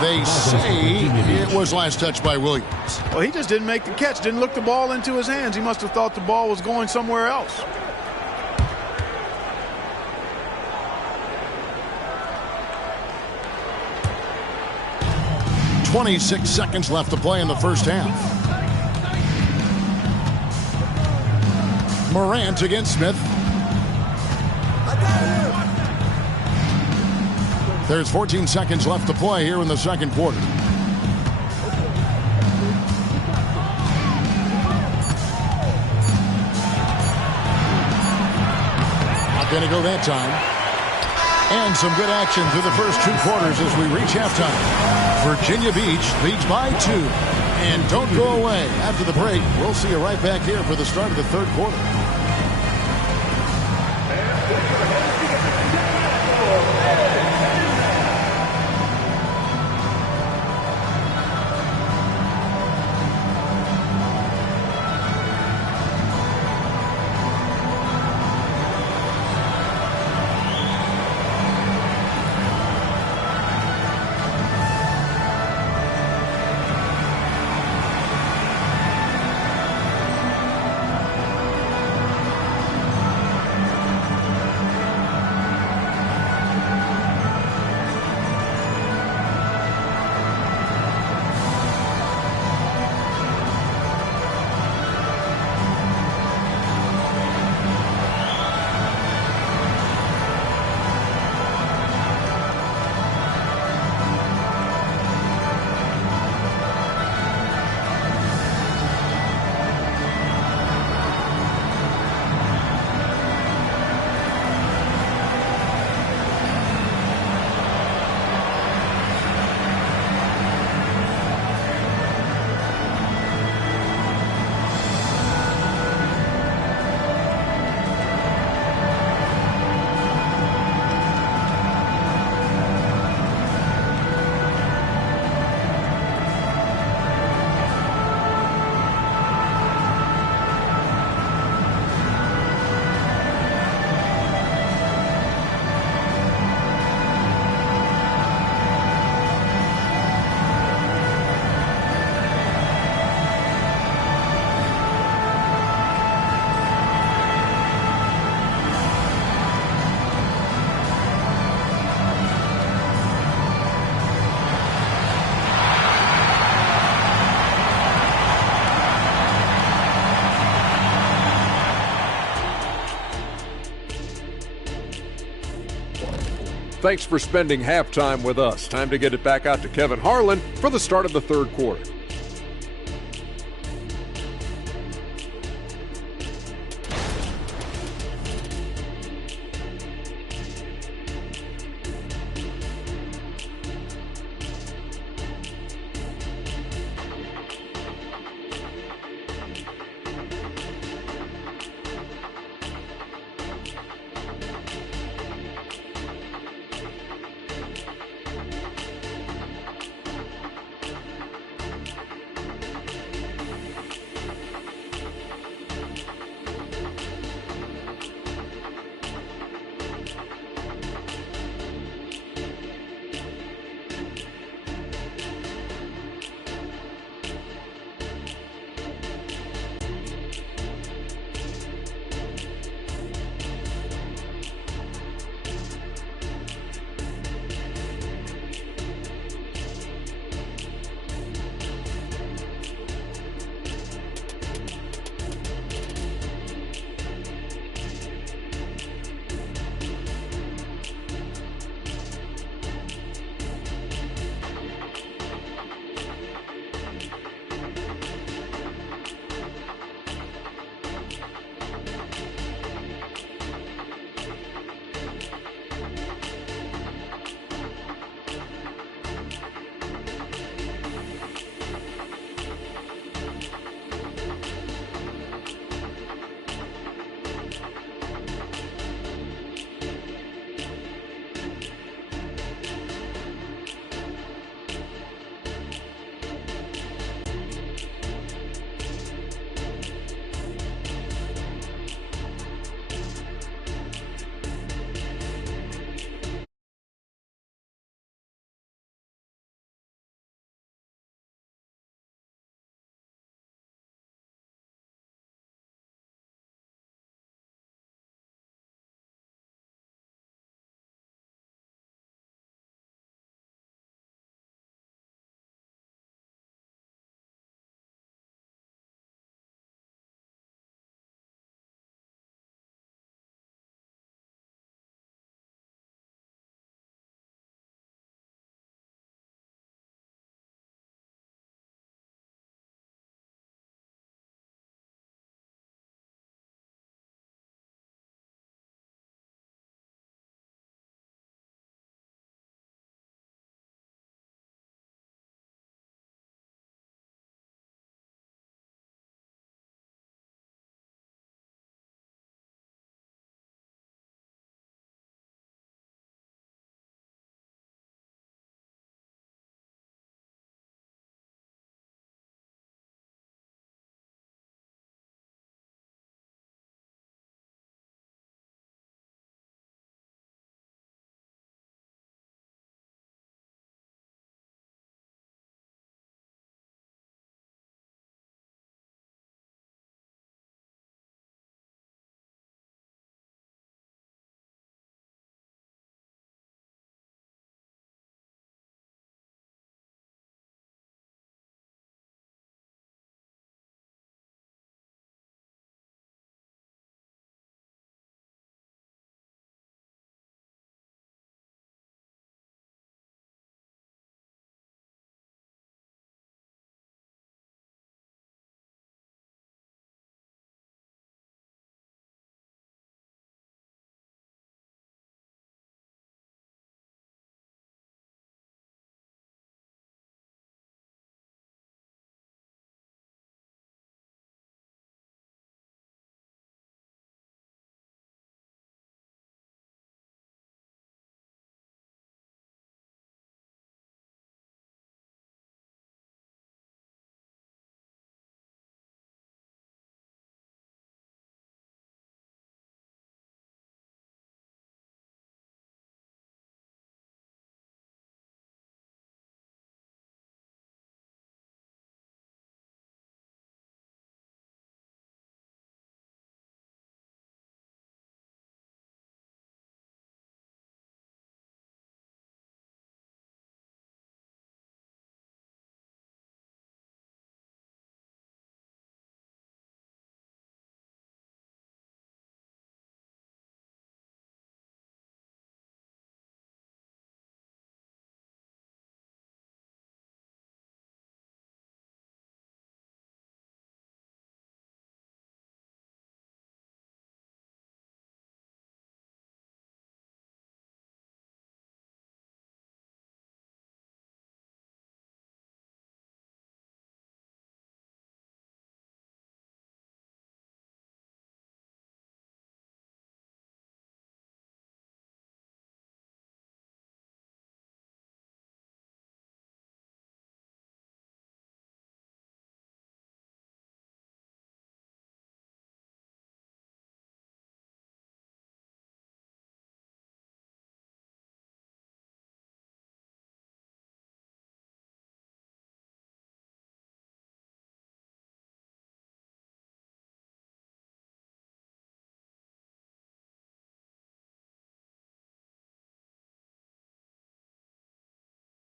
They say it was last touched by Williams. Well, he just didn't make the catch. Didn't look the ball into his hands. He must have thought the ball was going somewhere else. .26 seconds left to play in the first half. Morant against Smith. There's 14 seconds left to play here in the second quarter. Not going to go that time. And some good action through the first 2 quarters as we reach halftime. Virginia Beach leads by 2. And don't go away. After the break, we'll see you right back here for the start of the third quarter. Thanks for spending halftime with us. Time to get it back out to Kevin Harlan for the start of the third quarter.